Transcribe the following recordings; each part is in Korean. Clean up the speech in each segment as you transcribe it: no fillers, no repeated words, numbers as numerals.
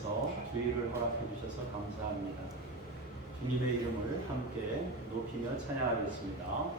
주셔서 주의를 허락해 주셔서 감사합니다. 주님의 이름을 함께 높이며 찬양하겠습니다.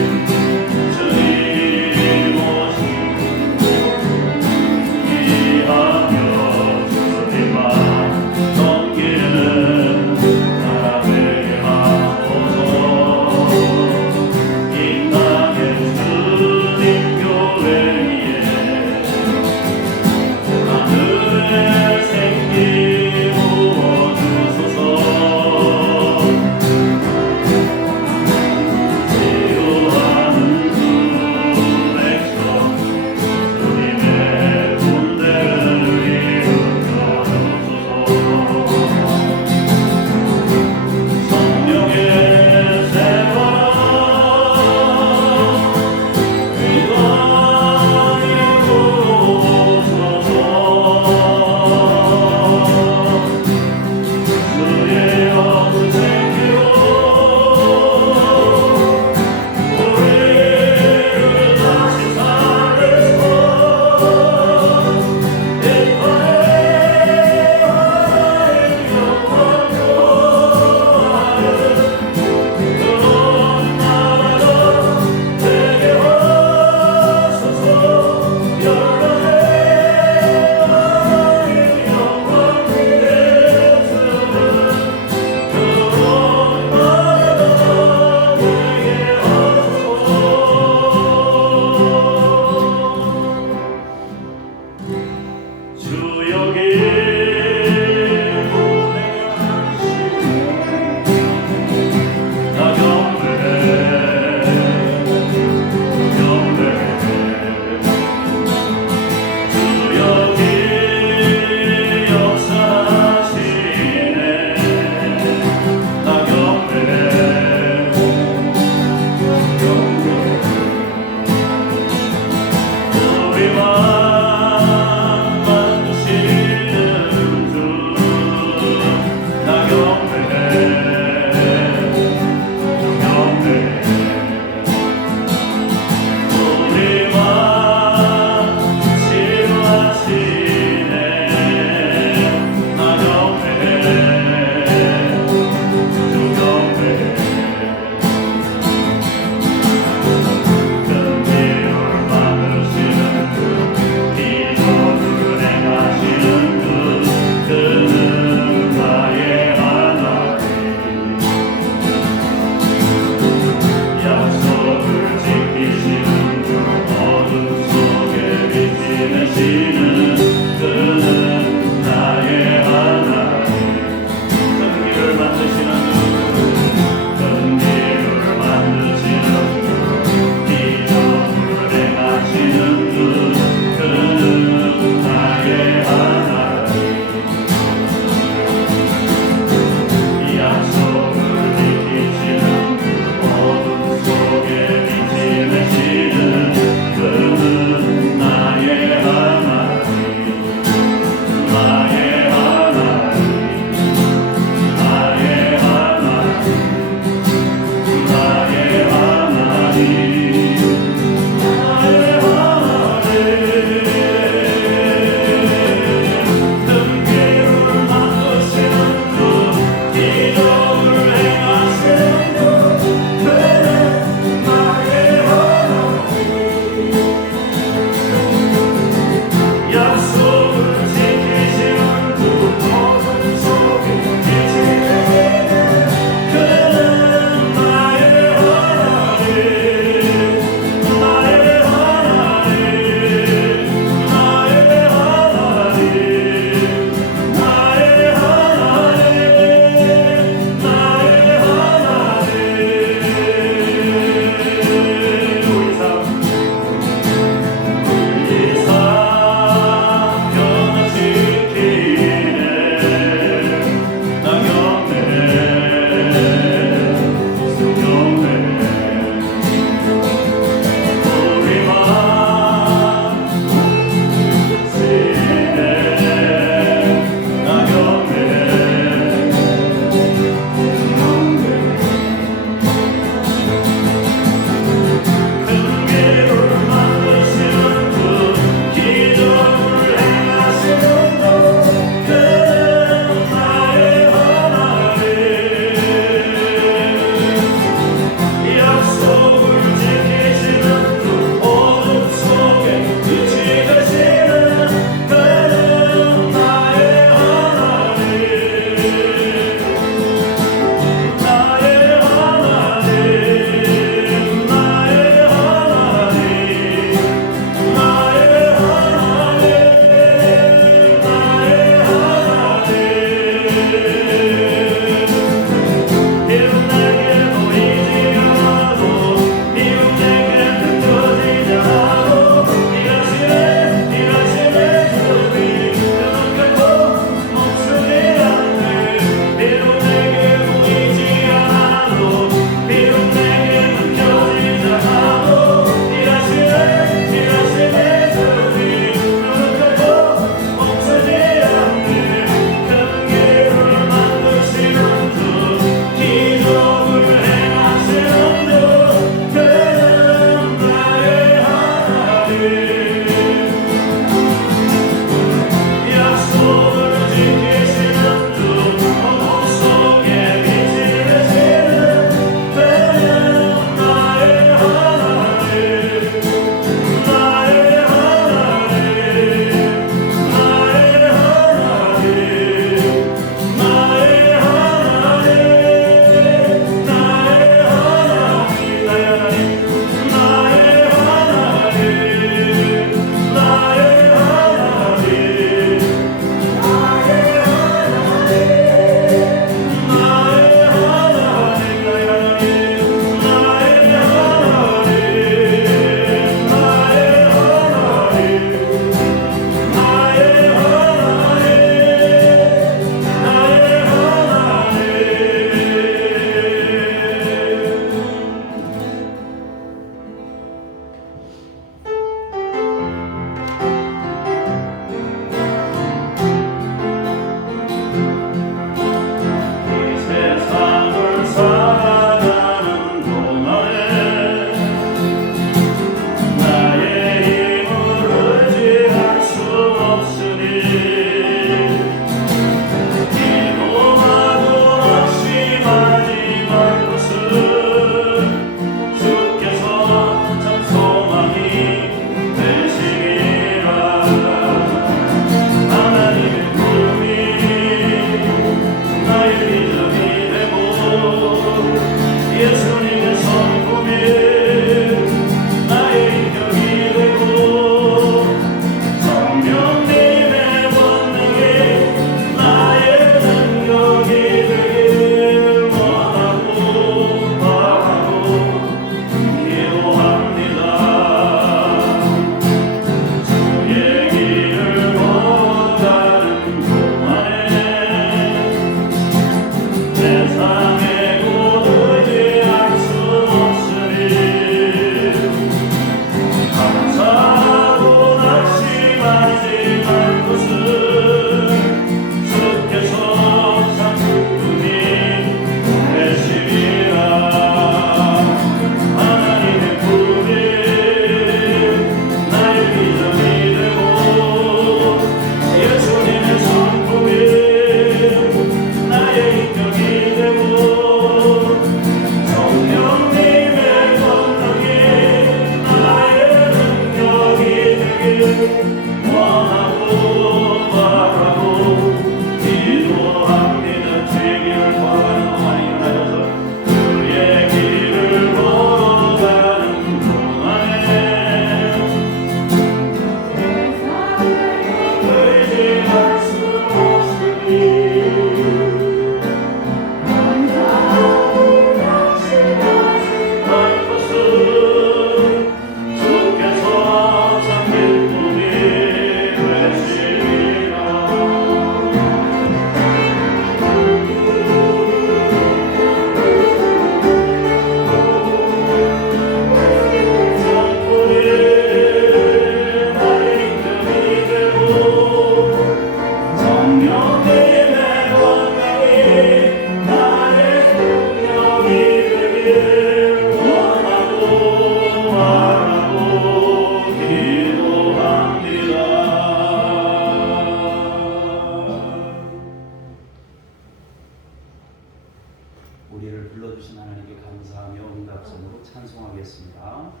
하겠습니다.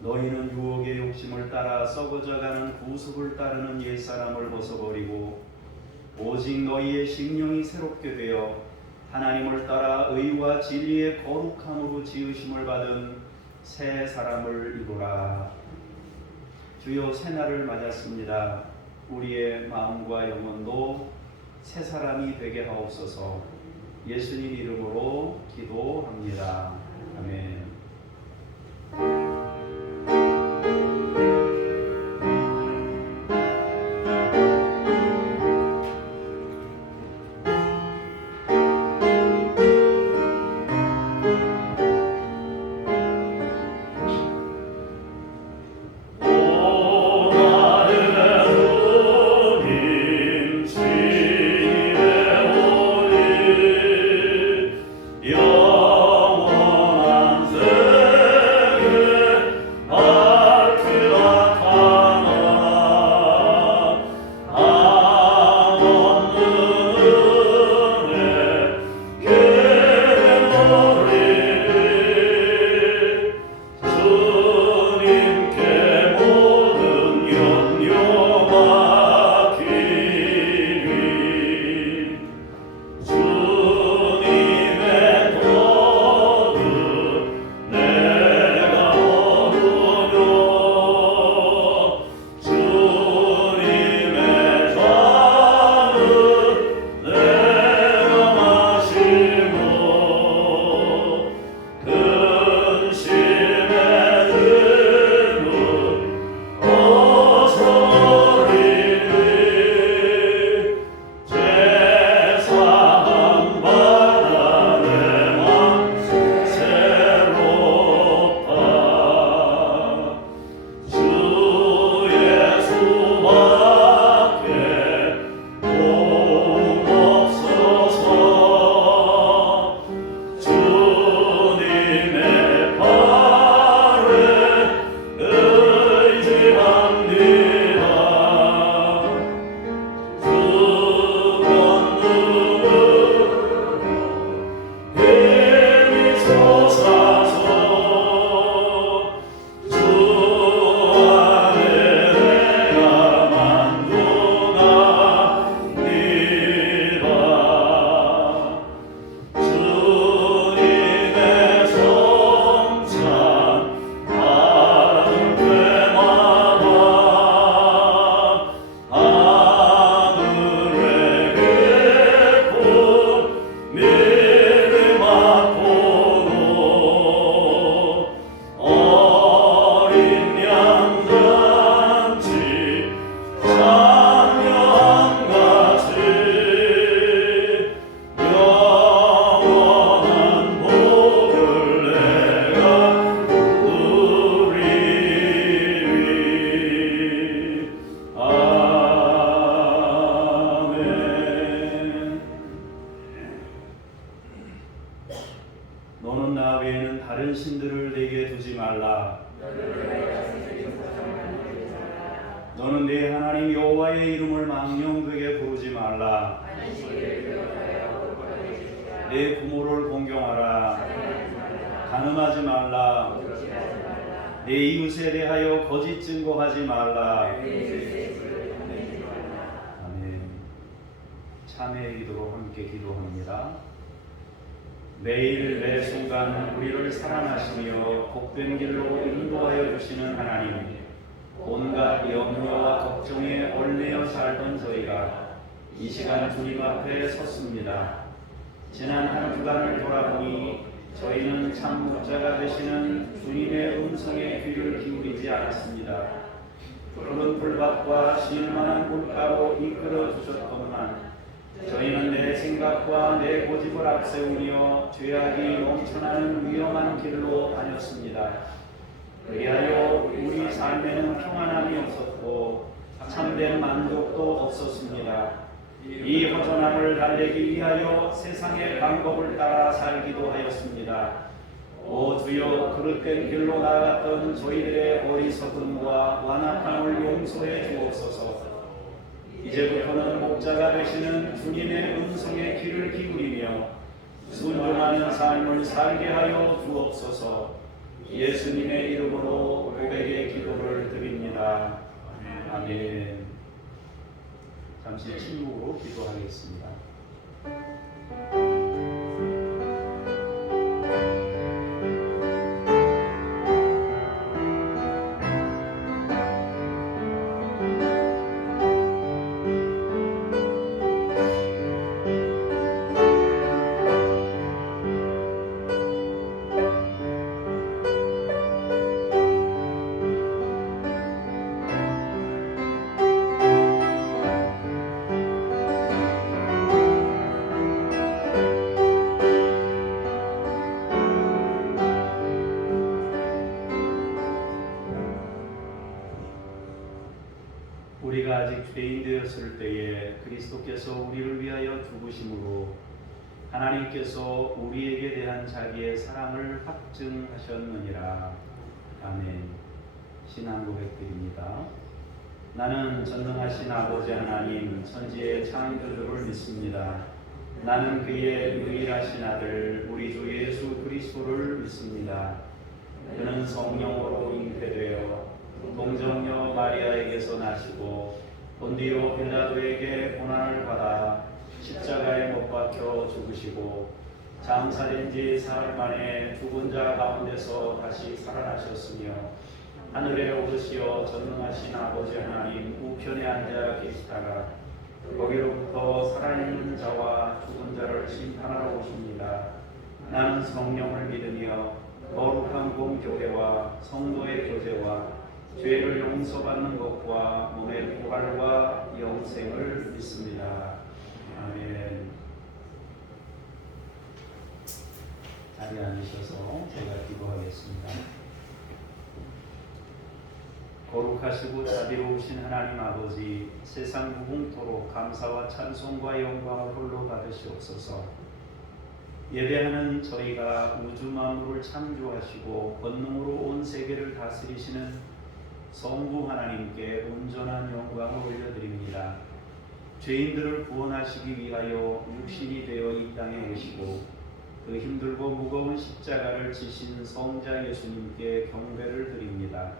너희는 유혹의 욕심을 따라 썩어져가는 구습을 따르는 옛사람을 벗어버리고 오직 너희의 심령이 새롭게 되어 하나님을 따라 의와 진리의 거룩함으로 지으심을 받은 새 사람을 이루라. 주여, 새날을 맞았습니다. 우리의 마음과 영혼도 새 사람이 되게 하옵소서. 예수님 이름으로 기도합니다. 아멘. 너는 나 외에는 다른 신들을 내게 두지 말라. 너는 내 하나님 여호와의 이름을 망령되게 부르지 말라. 내 부모를 공경하라. 간음하지 말라. 내 이웃에 대하여 거짓 증거하지 말라. 아멘. 참회의 기도로 함께 기도합니다. 매일 매 순간 우리를 사랑하시며 복된 길로 인도하여 주시는 하나님, 온갖 염려와 걱정에 얽매여 살던 저희가 이 시간 주님 앞에 섰습니다. 지난 한 주간을 돌아보니 저희는 참 목자가 되시는 주님의 음성에 귀를 기울이지 않았습니다. 푸른 풀밭과 쉴만한 물가로 이끌어 주셨건만 저희는 내 생각과 내 고집을 앞세우며 죄악이 넘쳐나는 위험한 길로 다녔습니다. 그리하여 우리 삶에는 평안함이 없었고 참된 만족도 없었습니다. 이 허전함을 달래기 위하여 세상의 방법을 따라 살기도 하였습니다. 오 주여, 그릇된 길로 나아갔던 저희들의 어리석음과 완악함을 용서해 주옵소서. 이제부터는 목자가 되시는 주님의 음성에 귀를 기울이며 순종하는 삶을 살게 하여 주옵소서. 예수님의 이름으로 고백의 기도를 드립니다. 아멘. 잠시 침묵으로 기도하겠습니다. 우리가 아직 죄인 되었을 때에 그리스도께서 우리를 위하여 죽으심으로 하나님께서 우리에게 대한 자기의 사랑을 확증하셨느니라. 아멘. 신앙 고백드립니다. 나는 전능하신 아버지 하나님 천지의 창조주를 믿습니다. 나는 그의 유일하신 아들 우리 주 예수 그리스도를 믿습니다. 그는 성령으로 잉태되어 동정녀 마리아에게서 나시고 본디오 빌라도에게 고난을 받아 십자가에 못 박혀 죽으시고 장사된 지 사흘 만에 죽은 자 가운데서 다시 살아나셨으며 하늘에 오르시어 전능하신 아버지 하나님 우편에 앉아 계시다가 거기로부터 살아있는 자와 죽은 자를 심판하러 오십니다. 나는 성령을 믿으며 거룩한 공교회와 성도의 교제와 죄를 용서받는 것과 몸의 부활과 영생을 믿습니다. 아멘. 자리에 앉으셔서 제가 기도하겠습니다. 거룩하시고 자비로우신 하나님 아버지, 세상 무궁토록 감사와 찬송과 영광을 홀로 받으시옵소서. 예배하는 저희가 우주 만물을 창조하시고 권능으로 온 세계를 다스리시는 성부 하나님께 온전한 영광을 올려드립니다. 죄인들을 구원하시기 위하여 육신이 되어 이 땅에 오시고 그 힘들고 무거운 십자가를 지신 성자 예수님께 경배를 드립니다.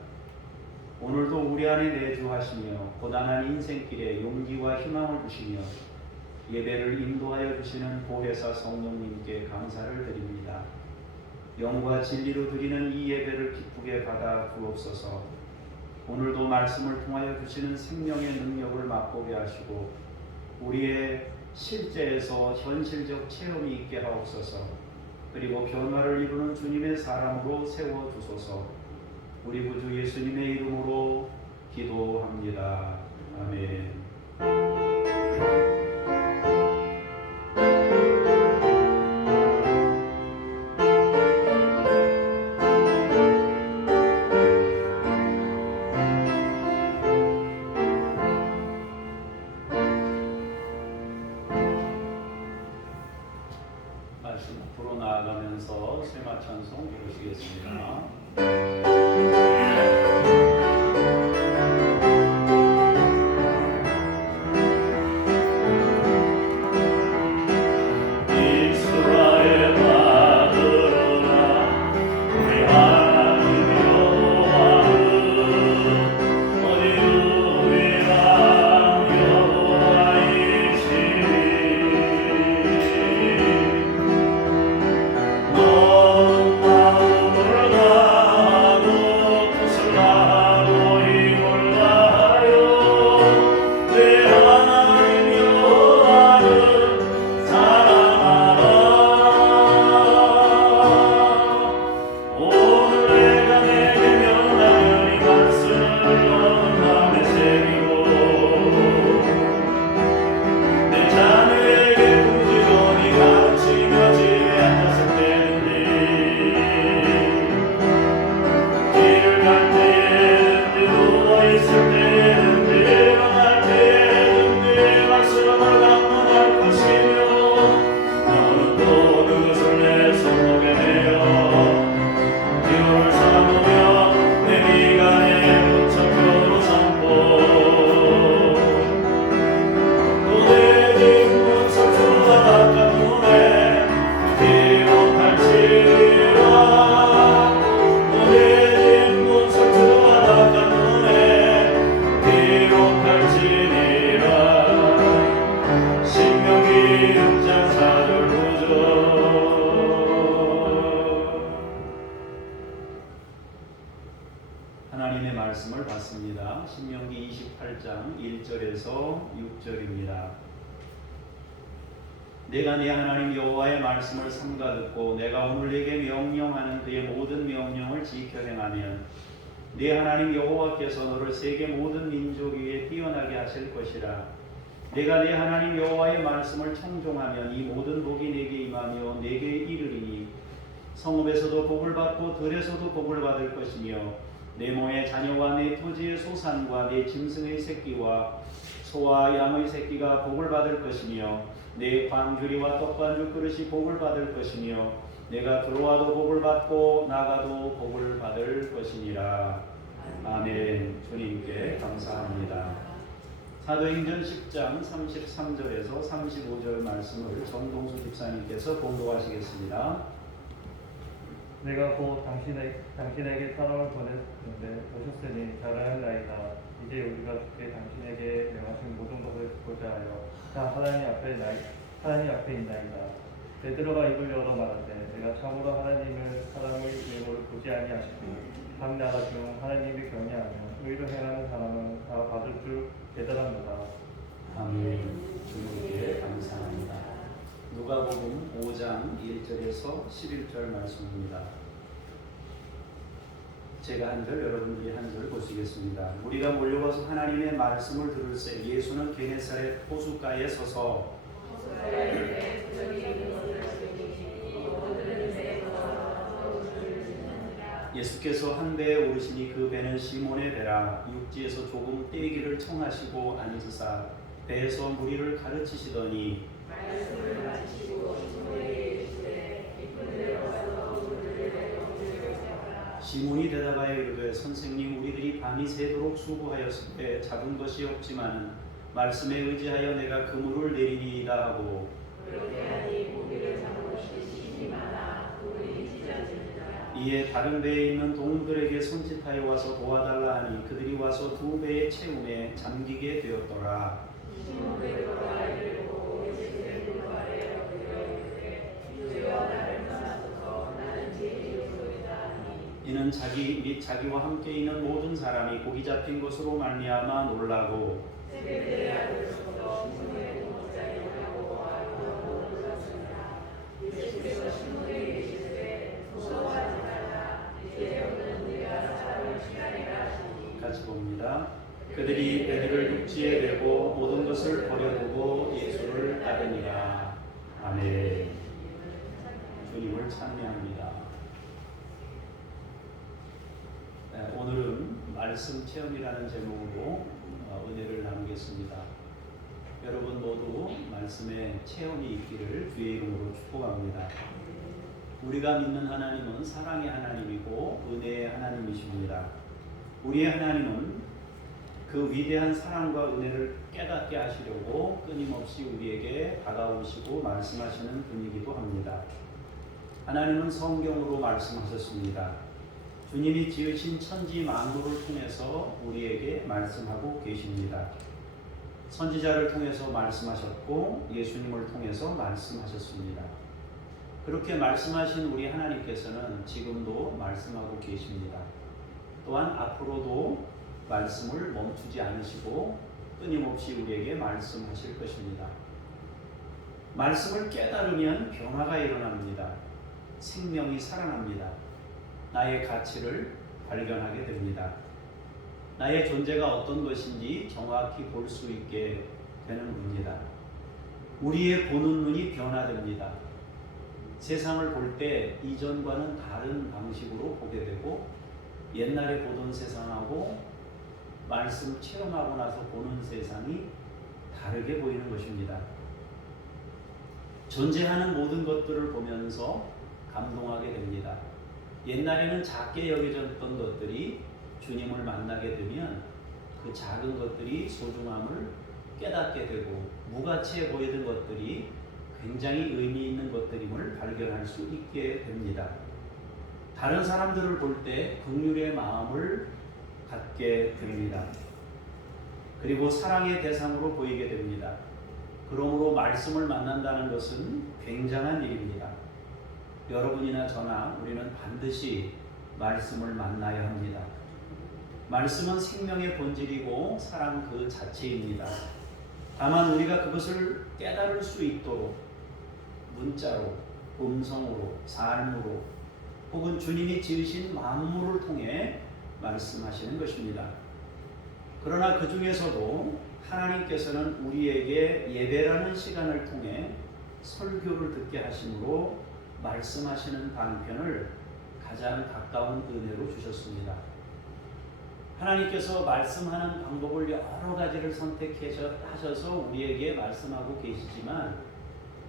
오늘도 우리 안에 내주하시며 고단한 인생길에 용기와 희망을 주시며 예배를 인도하여 주시는 보혜사 성령님께 감사를 드립니다. 영과 진리로 드리는 이 예배를 기쁘게 받아 주옵소서. 오늘도 말씀을 통하여 주시는 생명의 능력을 맛보게 하시고 우리의 실제에서 현실적 체험이 있게 하옵소서. 그리고 변화를 이루는 주님의 사람으로 세워주소서. 우리 구주 예수님의 이름으로 기도합니다. 아멘. 말씀 앞으로 나아가면서 세마 찬송 부르시겠습니다. 넌 마음을 다하고 구슬라 5절에서 6절입니다. 내가 내 하나님 여호와의 말씀을 삼가 듣고 내가 오늘 내게 명령하는 그의 모든 명령을 지켜 행하면 내 하나님 여호와께서 너를 세계 모든 민족 위에 뛰어나게 하실 것이라. 내가 내 하나님 여호와의 말씀을 청종하면 이 모든 복이 내게 임하며 내게 이르리니 성읍에서도 복을 받고 들에서도 복을 받을 것이며 내 모의 자녀와 내 토지의 소산과 내 짐승의 새끼와 소와 양의 새끼가 복을 받을 것이며 내 광주리와 떡반죽 그릇이 복을 받을 것이며 내가 들어와도 복을 받고 나가도 복을 받을 것이니라. 아멘. 주님께 감사합니다. 사도행전 10장 33절에서 35절 말씀을 정동수 집사님께서 봉독하시겠습니다. 내가 곧 당신에게 사람을 보냈는데 오셨으니 자라날나이다. 이제 우리가 주께 당신에게 명하신 모든 것을 듣고자 하여 다 하나님 앞에 있나이다. 베드로가 입을 열어 말하되 내가 참으로 사람의 외모를 보지 아니하시고 각 나라 중 하나님이 경외하며 의를 행하는 사람은 다 받을 줄 깨달았노라. 아멘. 주님께 감사합니다. 누가복음 5장 1절에서 11절 말씀입니다. 제가 한 절, 여러분들이 한 절 보시겠습니다. 우리가 몰려와서 하나님의 말씀을 들을새 예수는 게네사렛 호숫가에 서서 예수께서 한 배에 오르시니 그 배는 시몬의 배라. 육지에서 조금 떼기를 청하시고 앉으사 배에서 무리를 가르치시더니 시몬이 대답하여 이르되 선생님 우리들이 밤이 새도록 수고하였을 때 잡은 것이 없지만 말씀에 의지하여 내가 그물을 내리니이다 하고 이에 다른 배에 있는 동무들에게 손짓하여 와서 도와달라 하니 그들이 와서 두 배의 채움에 잠기게 되었더라. 이는 자기 및 자기와 함께 있는 모든 사람이 고기 잡힌 것으로 말미암아 놀라고 같이 봅니다. 그들이 배를 육지에 대고 모든 것을 버려두고 예수를 따르니라. 아멘. 주님을 찬미합니다. 오늘은 말씀 체험이라는 제목으로 은혜를 나누겠습니다. 여러분 모두 말씀의 체험이 있기를 주의 이름으로 축복합니다. 우리가 믿는 하나님은 사랑의 하나님이고 은혜의 하나님이십니다. 우리의 하나님은 그 위대한 사랑과 은혜를 깨닫게 하시려고 끊임없이 우리에게 다가오시고 말씀하시는 분이기도 합니다. 하나님은 성경으로 말씀하셨습니다. 주님이 지으신 천지 만물을 통해서 우리에게 말씀하고 계십니다. 선지자를 통해서 말씀하셨고 예수님을 통해서 말씀하셨습니다. 그렇게 말씀하신 우리 하나님께서는 지금도 말씀하고 계십니다. 또한 앞으로도 말씀을 멈추지 않으시고 끊임없이 우리에게 말씀하실 것입니다. 말씀을 깨달으면 변화가 일어납니다. 생명이 살아납니다. 나의 가치를 발견하게 됩니다. 나의 존재가 어떤 것인지 정확히 볼 수 있게 되는 겁니다. 우리의 보는 눈이 변화됩니다. 세상을 볼 때 이전과는 다른 방식으로 보게 되고 옛날에 보던 세상하고 말씀 체험하고 나서 보는 세상이 다르게 보이는 것입니다. 존재하는 모든 것들을 보면서 감동하게 됩니다. 옛날에는 작게 여겨졌던 것들이 주님을 만나게 되면 그 작은 것들이 소중함을 깨닫게 되고 무가치해 보이던 것들이 굉장히 의미 있는 것들임을 발견할 수 있게 됩니다. 다른 사람들을 볼 때 긍휼의 마음을 갖게 됩니다. 그리고 사랑의 대상으로 보이게 됩니다. 그러므로 말씀을 만난다는 것은 굉장한 일입니다. 여러분이나 저나 우리는 반드시 말씀을 만나야 합니다. 말씀은 생명의 본질이고 사랑 그 자체입니다. 다만 우리가 그것을 깨달을 수 있도록 문자로, 음성으로, 삶으로 혹은 주님이 지으신 만물을 통해 말씀하시는 것입니다. 그러나 그 중에서도 하나님께서는 우리에게 예배라는 시간을 통해 설교를 듣게 하심으로 말씀하시는 방편을 가장 가까운 은혜로 주셨습니다. 하나님께서 말씀하는 방법을 여러 가지를 선택하셔서 우리에게 말씀하고 계시지만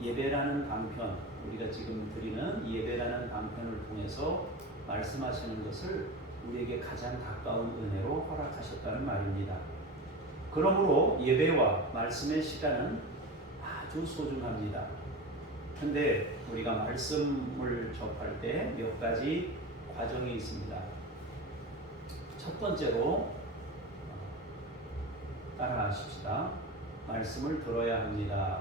예배라는 방편, 우리가 지금 드리는 예배라는 방편을 통해서 말씀하시는 것을 우리에게 가장 가까운 은혜로 허락하셨다는 말입니다. 그러므로 예배와 말씀의 시간은 아주 소중합니다. 근데 우리가 말씀을 접할 때 몇 가지 과정이 있습니다. 첫 번째로 따라하십시다. 말씀을 들어야 합니다.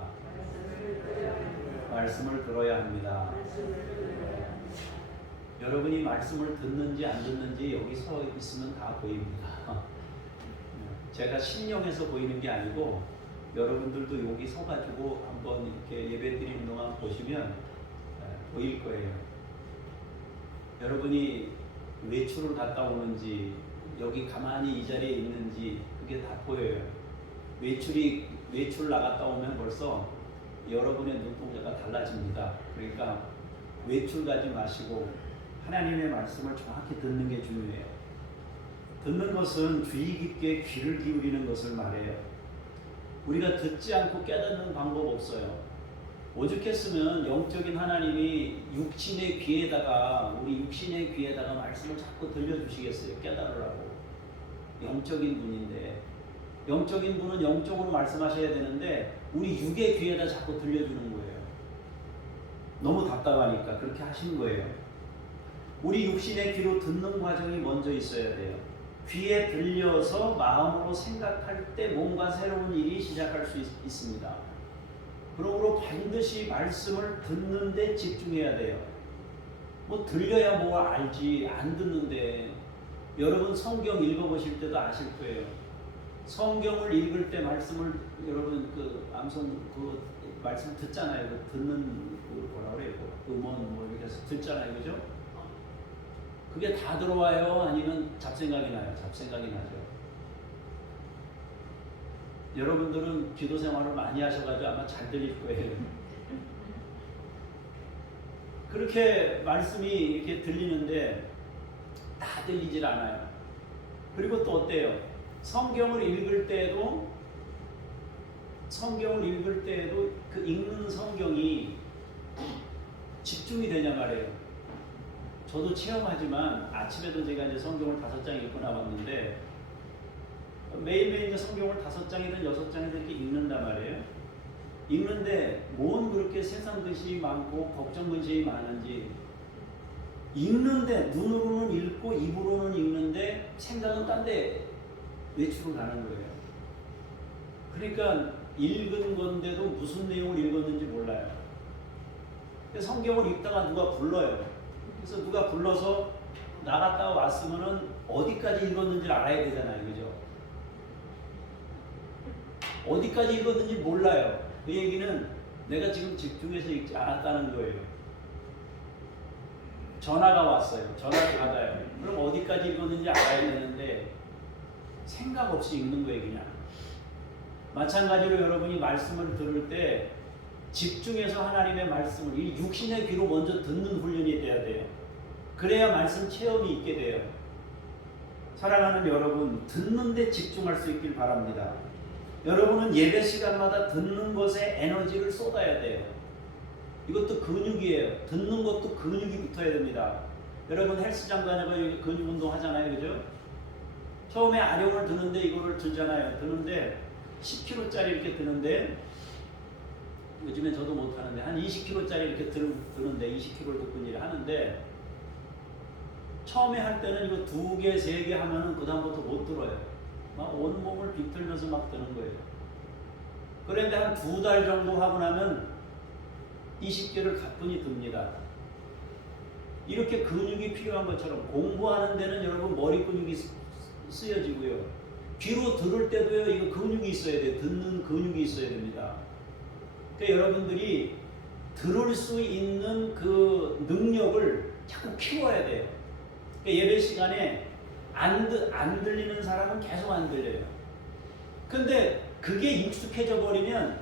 말씀을 들어야 합니다. 여러분이 말씀을 듣는지 안 듣는지 여기 서 있으면 다 보입니다. 제가 신령해서 보이는 게 아니고 여러분들도 여기 서가지고 한번 이렇게 예배 드리는 동안 보시면 보일 거예요. 여러분이 외출을 갔다 오는지 여기 가만히 이 자리에 있는지 그게 다 보여요. 외출 나갔다 오면 벌써 여러분의 눈동자가 달라집니다. 그러니까 외출 가지 마시고 하나님의 말씀을 정확히 듣는 게 중요해요. 듣는 것은 주의 깊게 귀를 기울이는 것을 말해요. 우리가 듣지 않고 깨닫는 방법 없어요. 오죽했으면 영적인 하나님이 육신의 귀에다가 우리 육신의 귀에다가 말씀을 자꾸 들려주시겠어요. 깨달으라고. 영적인 분인데 영적인 분은 영적으로 말씀하셔야 되는데 우리 육의 귀에다 자꾸 들려주는 거예요. 너무 답답하니까 그렇게 하신 거예요. 우리 육신의 귀로 듣는 과정이 먼저 있어야 돼요. 귀에 들려서 마음으로 생각할 때 뭔가 새로운 일이 시작할 수 있습니다. 그러므로 반드시 말씀을 듣는 데 집중해야 돼요. 뭐 들려야 뭐 알지 안 듣는데 여러분 성경 읽어보실 때도 아실 거예요. 성경을 읽을 때 말씀을 여러분 그 암송 그 말씀 듣잖아요. 그 듣는 그 뭐라 그래요? 음원 뭐 이렇게 해서 듣잖아요, 그죠? 그게 다 들어와요? 아니면 잡생각이 나요? 잡생각이 나죠. 여러분들은 기도 생활을 많이 하셔가지고 아마 잘 들릴 거예요. 그렇게 말씀이 이렇게 들리는데 다 들리질 않아요. 그리고 또 어때요? 성경을 읽을 때에도 그 읽는 성경이 집중이 되냐 말이에요. 저도 체험하지만 아침에도 제가 이제 성경을 5장 읽고 나왔는데 매일매일 이제 성경을 5장이든 6장이든 이렇게 읽는단 말이에요. 읽는데 뭔 그렇게 세상 근심이 많고 걱정 근심이 많은지 읽는데 눈으로는 읽고 입으로는 읽는데 생각은 딴 데 외출을 가는 거예요. 그러니까 읽은 건데도 무슨 내용을 읽었는지 몰라요. 성경을 읽다가 누가 불러요. 그래서 누가 불러서 나갔다 왔으면은 어디까지 읽었는지 알아야 되잖아요. 그죠? 어디까지 읽었는지 몰라요. 그 얘기는 내가 지금 집중해서 읽지 않았다는 거예요. 전화가 왔어요. 전화를 받아요. 그럼 어디까지 읽었는지 알아야 되는데 생각 없이 읽는 거예요. 그냥. 마찬가지로 여러분이 말씀을 들을 때 집중해서 하나님의 말씀을 이 육신의 귀로 먼저 듣는 훈련이 돼야 돼요. 그래야 말씀 체험이 있게 돼요. 사랑하는 여러분, 듣는 데 집중할 수 있길 바랍니다. 여러분은 예배 시간마다 듣는 것에 에너지를 쏟아야 돼요. 이것도 근육이에요. 듣는 것도 근육이 붙어야 됩니다. 여러분 헬스장 다녀가 근육 운동 하잖아요. 그죠? 처음에 아령을 드는데 이거를 들잖아요. 드는데 10kg짜리 이렇게 드는데 요즘에 저도 못하는데 한 20kg짜리 이렇게 드는데 20kg를 듣고 일을 하는데 처음에 할 때는 이거 2개, 3개 하면은 그 다음부터 못 들어요. 막 온몸을 비틀면서 막 드는 거예요. 그런데 한 2달 정도 하고 나면 20개를 가뿐히 듭니다. 이렇게 근육이 필요한 것처럼 공부하는 데는 여러분 머리 근육이 쓰여지고요. 귀로 들을 때도요, 이거 근육이 있어야 돼요. 듣는 근육이 있어야 됩니다. 그러니까 여러분들이 들을 수 있는 그 능력을 자꾸 키워야 돼요. 그러니까 예배 시간에 안 들리는 사람은 계속 안 들려요. 근데 그게 익숙해져 버리면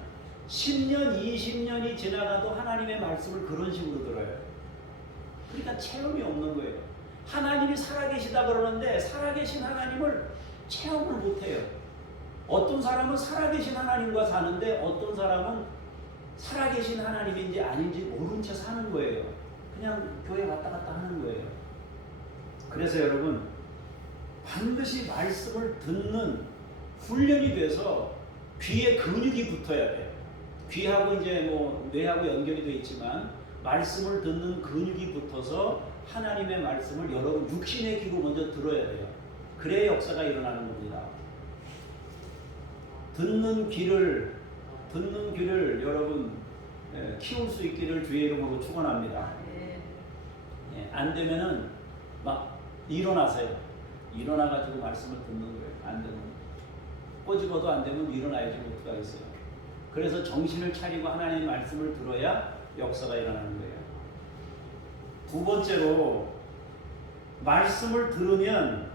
10년, 20년이 지나가도 하나님의 말씀을 그런 식으로 들어요. 그러니까 체험이 없는 거예요. 하나님이 살아계시다 그러는데 살아계신 하나님을 체험을 못해요. 어떤 사람은 살아계신 하나님과 사는데 어떤 사람은 살아계신 하나님인지 아닌지 모른 채 사는 거예요. 그냥 교회 왔다 갔다 하는 거예요. 그래서 여러분, 반드시 말씀을 듣는 훈련이 돼서 귀에 근육이 붙어야 돼요. 귀하고 이제 뭐 뇌하고 연결이 되어 있지만 말씀을 듣는 근육이 붙어서 하나님의 말씀을 여러분 육신의 귀로 먼저 들어야 돼요. 그래야 역사가 일어나는 겁니다. 듣는 귀를 여러분 키울 수 있기를 주의 이름으로 축원합니다. 안 되면은 막 일어나세요. 일어나가지고 말씀을 듣는 거예요. 안 되면 꼬집어도 안 되면 일어나야지 어떻게 하겠어요. 그래서 정신을 차리고 하나님의 말씀을 들어야 역사가 일어나는 거예요. 두 번째로, 말씀을 들으면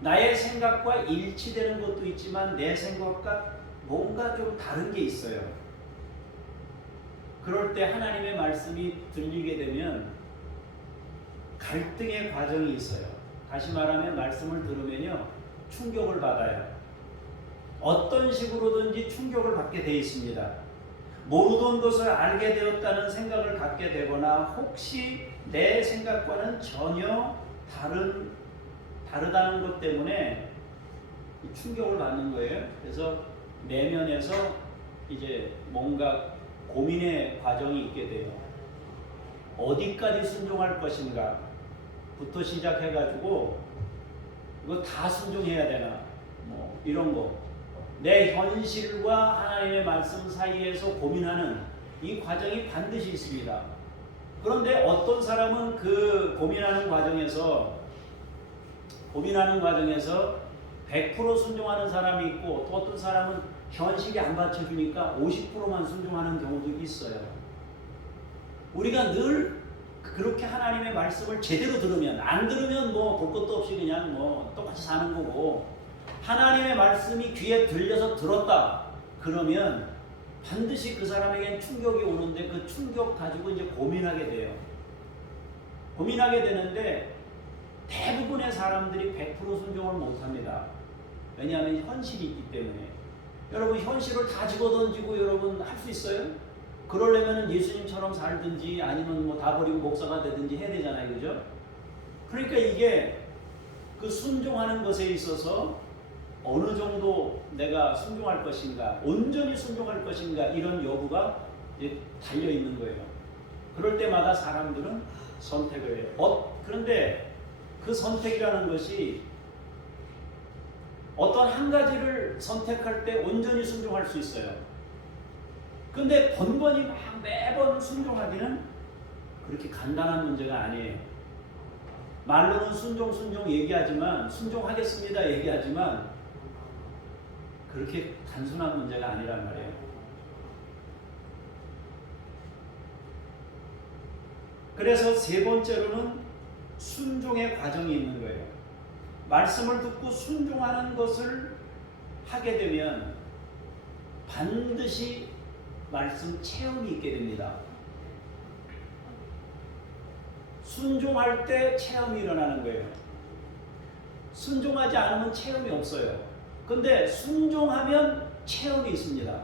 나의 생각과 일치되는 것도 있지만 내 생각과 뭔가 좀 다른 게 있어요. 그럴 때 하나님의 말씀이 들리게 되면 갈등의 과정이 있어요. 다시 말하면 말씀을 들으면요, 충격을 받아요. 어떤 식으로든지 충격을 받게 되어 있습니다. 모르던 것을 알게 되었다는 생각을 갖게 되거나 혹시 내 생각과는 전혀 다르다는 것 때문에 충격을 받는 거예요. 그래서 내면에서 이제 뭔가 고민의 과정이 있게 돼요. 어디까지 순종할 것인가 부터 시작해가지고 이거 다 순종해야 되나 뭐 이런 거, 내 현실과 하나님의 말씀 사이에서 고민하는 이 과정이 반드시 있습니다. 그런데 어떤 사람은 그 고민하는 과정에서 100% 순종하는 사람이 있고 또 어떤 사람은 현실이 안 받쳐주니까 50%만 순종하는 경우도 있어요. 우리가 늘 그렇게 하나님의 말씀을 제대로 들으면, 안 들으면 뭐 볼 것도 없이 그냥 뭐 똑같이 사는 거고, 하나님의 말씀이 귀에 들려서 들었다 그러면 반드시 그 사람에겐 충격이 오는데 그 충격 가지고 이제 고민하게 돼요. 고민하게 되는데 대부분의 사람들이 100% 순종을 못합니다. 왜냐하면 현실이 있기 때문에. 여러분, 현실을 다 집어던지고 여러분 할 수 있어요? 그러려면 예수님처럼 살든지 아니면 뭐 다 버리고 목사가 되든지 해야 되잖아요. 그죠? 그러니까 이게 그 순종하는 것에 있어서 어느 정도 내가 순종할 것인가, 온전히 순종할 것인가, 이런 여부가 이제 달려 있는 거예요. 그럴 때마다 사람들은 선택을 해요. 그런데 그 선택이라는 것이 어떤 한 가지를 선택할 때 온전히 순종할 수 있어요. 근데 번번이 막 매번 순종하기는 그렇게 간단한 문제가 아니에요. 말로는 순종 얘기하지만, 순종하겠습니다 얘기하지만 그렇게 단순한 문제가 아니란 말이에요. 그래서 세 번째로는 순종의 과정이 있는 거예요. 말씀을 듣고 순종하는 것을 하게 되면 반드시 말씀 체험이 있게 됩니다. 순종할 때 체험이 일어나는 거예요. 순종하지 않으면 체험이 없어요. 근데 순종하면 체험이 있습니다.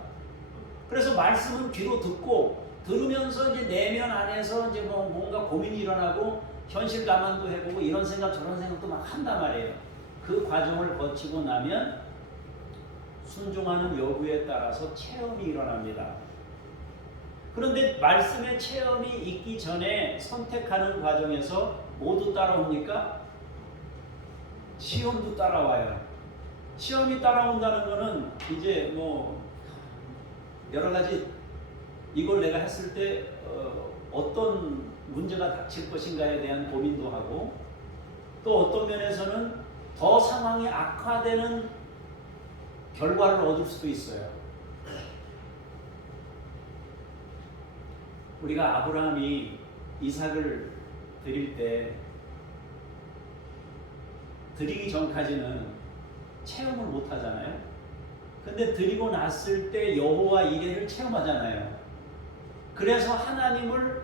그래서 말씀은 귀로 듣고 들으면서 이제 내면 안에서 이제 뭐 뭔가 고민이 일어나고 현실 감안도 해보고 이런 생각 저런 생각도 막 한단 말이에요. 그 과정을 거치고 나면 순종하는 여부에 따라서 체험이 일어납니다. 그런데 말씀의 체험이 있기 전에 선택하는 과정에서 모두 따라옵니까? 시험도 따라와요. 시험이 따라온다는 거는 이제 뭐 여러 가지, 이걸 내가 했을 때 어떤 문제가 닥칠 것인가에 대한 고민도 하고, 또 어떤 면에서는 더 상황이 악화되는 결과를 얻을 수도 있어요. 우리가 아브라함이 이삭을 드릴 때 드리기 전까지는 체험을 못 하잖아요. 근데 드리고 났을 때 여호와 이레를 체험하잖아요. 그래서 하나님을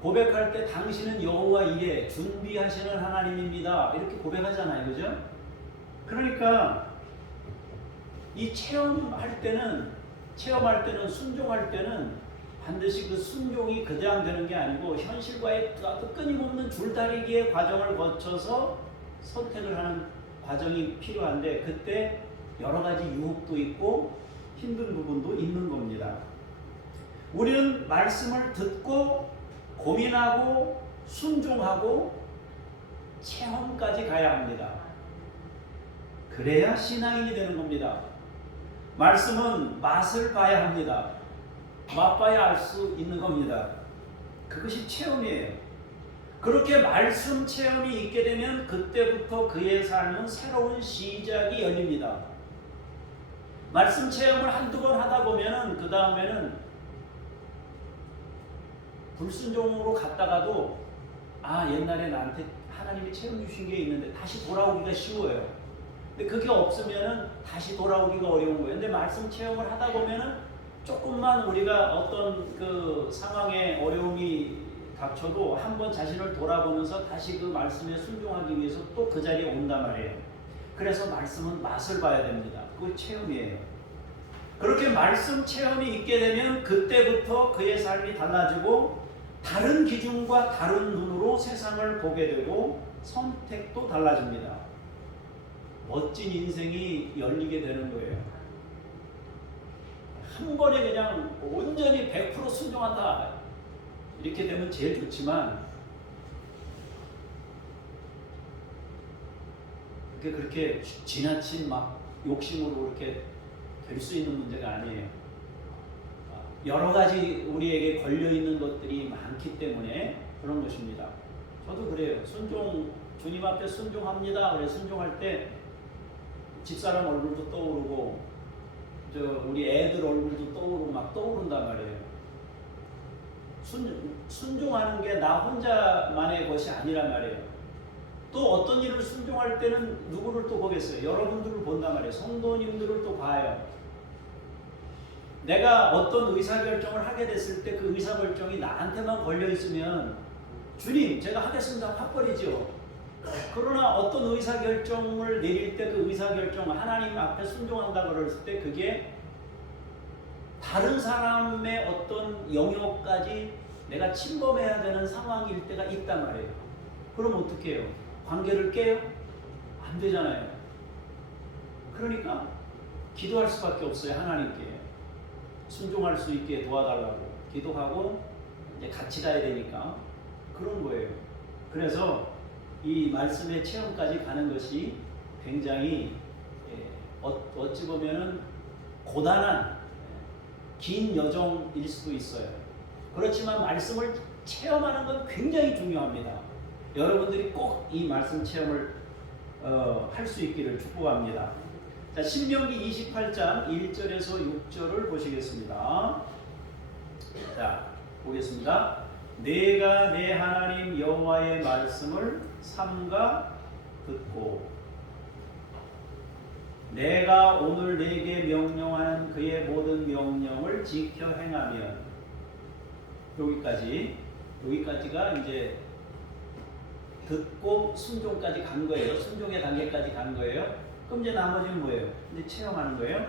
고백할 때 당신은 여호와 이레 준비하시는 하나님입니다. 이렇게 고백하잖아요. 그죠? 그러니까 이 체험할 때는 순종할 때는 반드시 그 순종이 그냥 되는 게 아니고 현실과의 끊임없는 줄다리기의 과정을 거쳐서 선택을 하는 과정이 필요한데 그때 여러 가지 유혹도 있고 힘든 부분도 있는 겁니다. 우리는 말씀을 듣고 고민하고 순종하고 체험까지 가야 합니다. 그래야 신앙인이 되는 겁니다. 말씀은 맛을 봐야 합니다. 맛봐야 알 수 있는 겁니다. 그것이 체험이에요. 그렇게 말씀 체험이 있게 되면 그때부터 그의 삶은 새로운 시작이 열립니다. 말씀 체험을 한두 번 하다 보면은 그 다음에는 불순종으로 갔다가도 옛날에 나한테 하나님이 체험 주신 게 있는데 다시 돌아오기가 쉬워요. 근데 그게 없으면은 다시 돌아오기가 어려운 거예요. 근데 말씀 체험을 하다 보면은 조금만 우리가 어떤 그 상황에 어려움이 닥쳐도 한번 자신을 돌아보면서 다시 그 말씀에 순종하기 위해서 또 그 자리에 온단 말이에요. 그래서 말씀은 맛을 봐야 됩니다. 그게 체험이에요. 그렇게 말씀 체험이 있게 되면 그때부터 그의 삶이 달라지고 다른 기준과 다른 눈으로 세상을 보게 되고 선택도 달라집니다. 멋진 인생이 열리게 되는 거예요. 한 번에 그냥 온전히 100% 순종한다 이렇게 되면 제일 좋지만 그렇게 지나친 막 욕심으로 그렇게 될 수 있는 문제가 아니에요. 여러 가지 우리에게 걸려 있는 것들이 많기 때문에 그런 것입니다. 저도 그래요. 주님 앞에 순종합니다. 그래 순종할 때 집사람 얼굴도 떠오르고 우리 애들 얼굴도 떠오르고 막 떠오른단 말이에요. 순종하는 게 나 혼자만의 것이 아니란 말이에요. 또 어떤 일을 순종할 때는 누구를 또 보겠어요? 여러분들을 본단 말이에요. 성도님들을 또 봐요. 내가 어떤 의사결정을 하게 됐을 때 그 의사결정이 나한테만 걸려있으면 주님 제가 하겠습니다 확버리죠. 그러나 어떤 의사결정을 내릴 때 그 의사결정 하나님 앞에 순종한다 그랬을 때 그게 다른 사람의 어떤 영역까지 내가 침범해야 되는 상황일 때가 있단 말이에요. 그럼 어떻게 해요? 관계를 깨요? 안 되잖아요. 그러니까 기도할 수밖에 없어요. 하나님께 순종할 수 있게 도와달라고 기도하고 이제 같이 가야 되니까 그런 거예요. 그래서 이 말씀의 체험까지 가는 것이 굉장히 어찌 보면은 고단한 긴 여정일 수도 있어요. 그렇지만 말씀을 체험하는 건 굉장히 중요합니다. 여러분들이 꼭 이 말씀 체험을 할 수 있기를 축복합니다. 자, 신명기 28장 1절에서 6절을 보시겠습니다. 자, 보겠습니다. 내가 내 하나님 여호와의 말씀을 삼가 듣고 내가 오늘 네게 명령하는 그의 모든 명령을 지켜 행하면 여기까지가 이제 듣고 순종까지 간 거예요. 순종의 단계까지 간 거예요. 그럼 이제 나머지는 뭐예요? 이제 체험하는 거예요.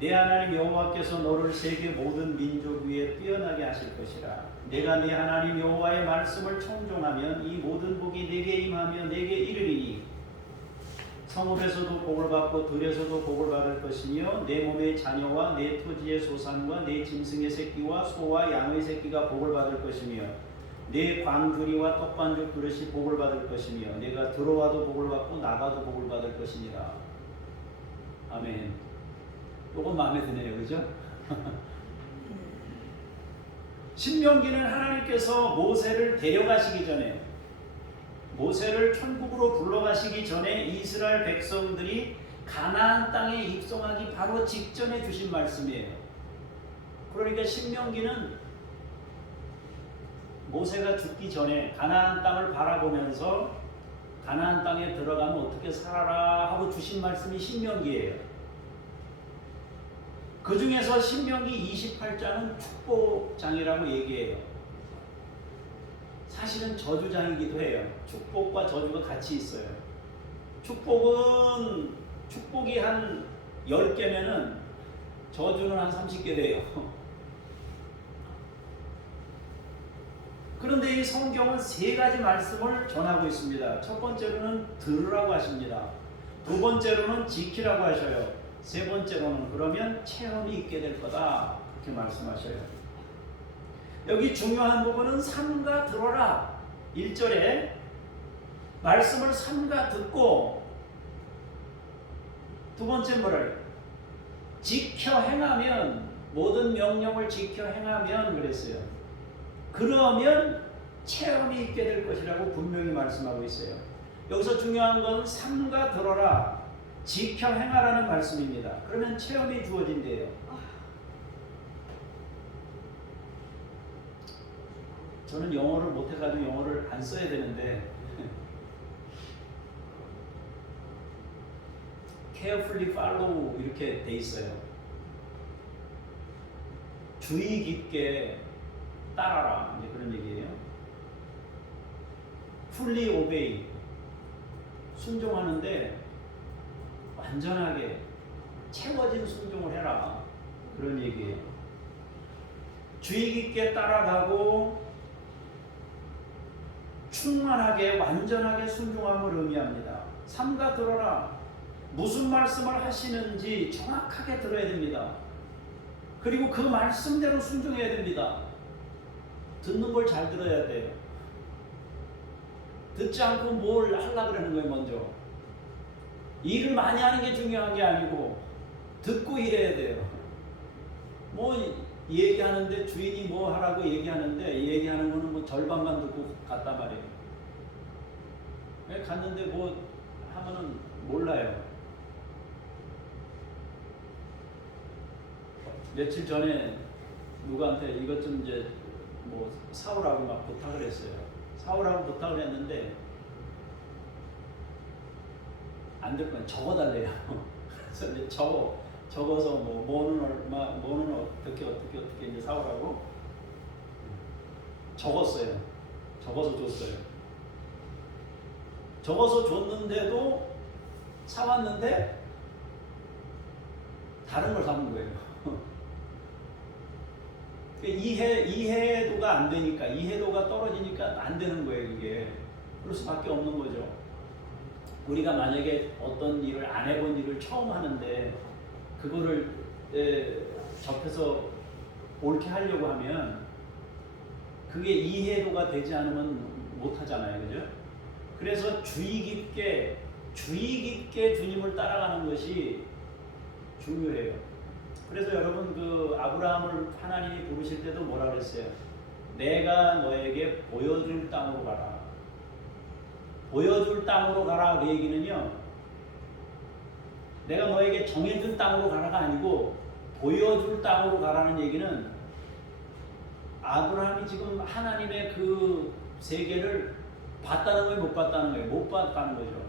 내 하나님 여호와께서 너를 세계 모든 민족 위에 뛰어나게 하실 것이라. 내가 내 하나님 여호와의 말씀을 청종하면 이 모든 복이 내게 임하며 내게 이르리니 성읍에서도 복을 받고 들에서도 복을 받을 것이며 내 몸의 자녀와 내 토지의 소산과 내 짐승의 새끼와 소와 양의 새끼가 복을 받을 것이며 내 광주리와 떡반죽 그릇이 복을 받을 것이며 내가 들어와도 복을 받고 나가도 복을 받을 것이니라. 아멘. 요건 마음에 드네요. 그죠? 신명기는 하나님께서 모세를 데려가시기 전에 모세를 천국으로 불러가시기 전에 이스라엘 백성들이 가나안 땅에 입성하기 바로 직전에 주신 말씀이에요. 그러니까 신명기는 모세가 죽기 전에 가나안 땅을 바라보면서 가나안 땅에 들어가면 어떻게 살아라 하고 주신 말씀이 신명기예요. 그 중에서 신명기 28장은 축복장이라고 얘기해요. 사실은 저주장이기도 해요. 축복과 저주가 같이 있어요. 축복이 한 10개면은 저주는 한 30개 돼요. 그런데 이 성경은 3가지 말씀을 전하고 있습니다. 첫 번째로는 들으라고 하십니다. 두 번째로는 지키라고 하셔요. 세 번째로는 그러면 체험이 있게 될 거다, 그렇게 말씀하셔요. 여기 중요한 부분은 삼가 들어라. 1절에 말씀을 삼가 듣고, 두 번째 뭐를 지켜 행하면, 모든 명령을 지켜 행하면 그랬어요. 그러면 체험이 있게 될 것이라고 분명히 말씀하고 있어요. 여기서 중요한 건 삼가 들어라, 지켜 행하라는 말씀입니다. 그러면 체험이 주어진대요. 저는 영어를 못해가지고 영어를 안 써야 되는데 carefully follow 이렇게 돼 있어요. 주의 깊게 따라라, 이제 그런 얘기예요. fully obey, 순종하는데 완전하게 채워진 순종을 해라, 그런 얘기예요. 주의 깊게 따라가고 충만하게 완전하게 순종함을 의미합니다. 삼가 들어라, 무슨 말씀을 하시는지 정확하게 들어야 됩니다. 그리고 그 말씀대로 순종해야 됩니다. 듣는 걸 잘 들어야 돼요. 듣지 않고 뭘 하려고 그러는 거예요. 먼저 일을 많이 하는 게 중요한 게 아니고 듣고 일해야 돼요. 뭐 얘기하는데 주인이 뭐 하라고 얘기하는데 얘기하는 거는 뭐 절반만 듣고 갔단 말이에요. 갔는데 뭐 하면은 몰라요. 며칠 전에 누구한테 이것 좀 이제 뭐 사오라고 막 부탁을 했어요. 사오라고 부탁을 했는데 안 될 거예요. 적어달래요. 그래서 이제 적어서 뭐는 얼마, 뭐는 어떻게 이제 사오라고 적었어요. 적어서 줬어요. 적어서 줬는데도 사왔는데 다른 걸 사온 거예요. 이해도가 안 되니까, 이해도가 떨어지니까 안 되는 거예요, 이게. 그럴 수밖에 없는 거죠. 우리가 만약에 어떤 일을 안 해본 일을 처음 하는데 그거를 접해서 옳게 하려고 하면 그게 이해도가 되지 않으면 못 하잖아요, 그죠? 그래서 주의 깊게 주님을 따라가는 것이 중요해요. 그래서 여러분 그 아브라함을 하나님이 부르실 때도 뭐라 그랬어요? 내가 너에게 보여줄 땅으로 가라. 보여줄 땅으로 가라, 그 얘기는요, 내가 너에게 정해준 땅으로 가라가 아니고 보여줄 땅으로 가라는 얘기는 아브라함이 지금 하나님의 그 세계를 봤다는 거예요, 못 봤다는 거예요? 못 봤다는 거죠.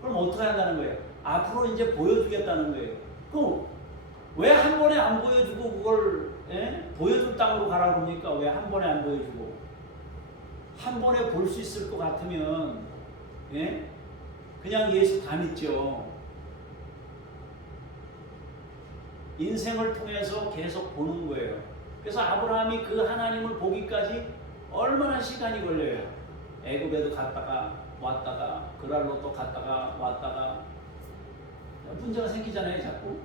그럼 어떻게 한다는 거예요? 앞으로 이제 보여주겠다는 거예요. 그럼 왜 한 번에 안 보여주고 그걸 보여줄 땅으로 가라고 합니까? 왜 한 번에 안 보여주고? 한 번에 볼 수 있을 것 같으면 그냥 예수 다 믿죠. 인생을 통해서 계속 보는 거예요. 그래서 아브라함이 그 하나님을 보기까지 얼마나 시간이 걸려요. 애굽에도 갔다가 왔다가 그랄로 또 갔다가 왔다가 문제가 생기잖아요, 자꾸.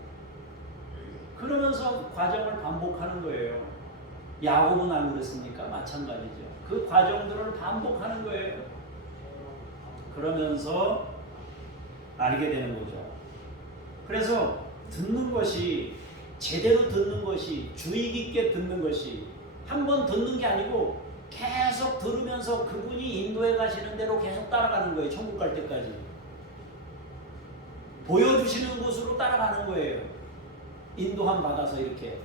그러면서 과정을 반복하는 거예요. 야곱은 안 그랬습니까? 마찬가지죠. 그 과정들을 반복하는 거예요. 그러면서 알게 되는 거죠. 그래서 듣는 것이, 제대로 듣는 것이, 주의 깊게 듣는 것이 한 번 듣는 게 아니고 계속 계속 들으면서 그분이 인도해 가시는 대로 계속 따라가는 거예요. 천국 갈 때까지. 보여주시는 곳으로 따라가는 거예요. 인도함 받아서 이렇게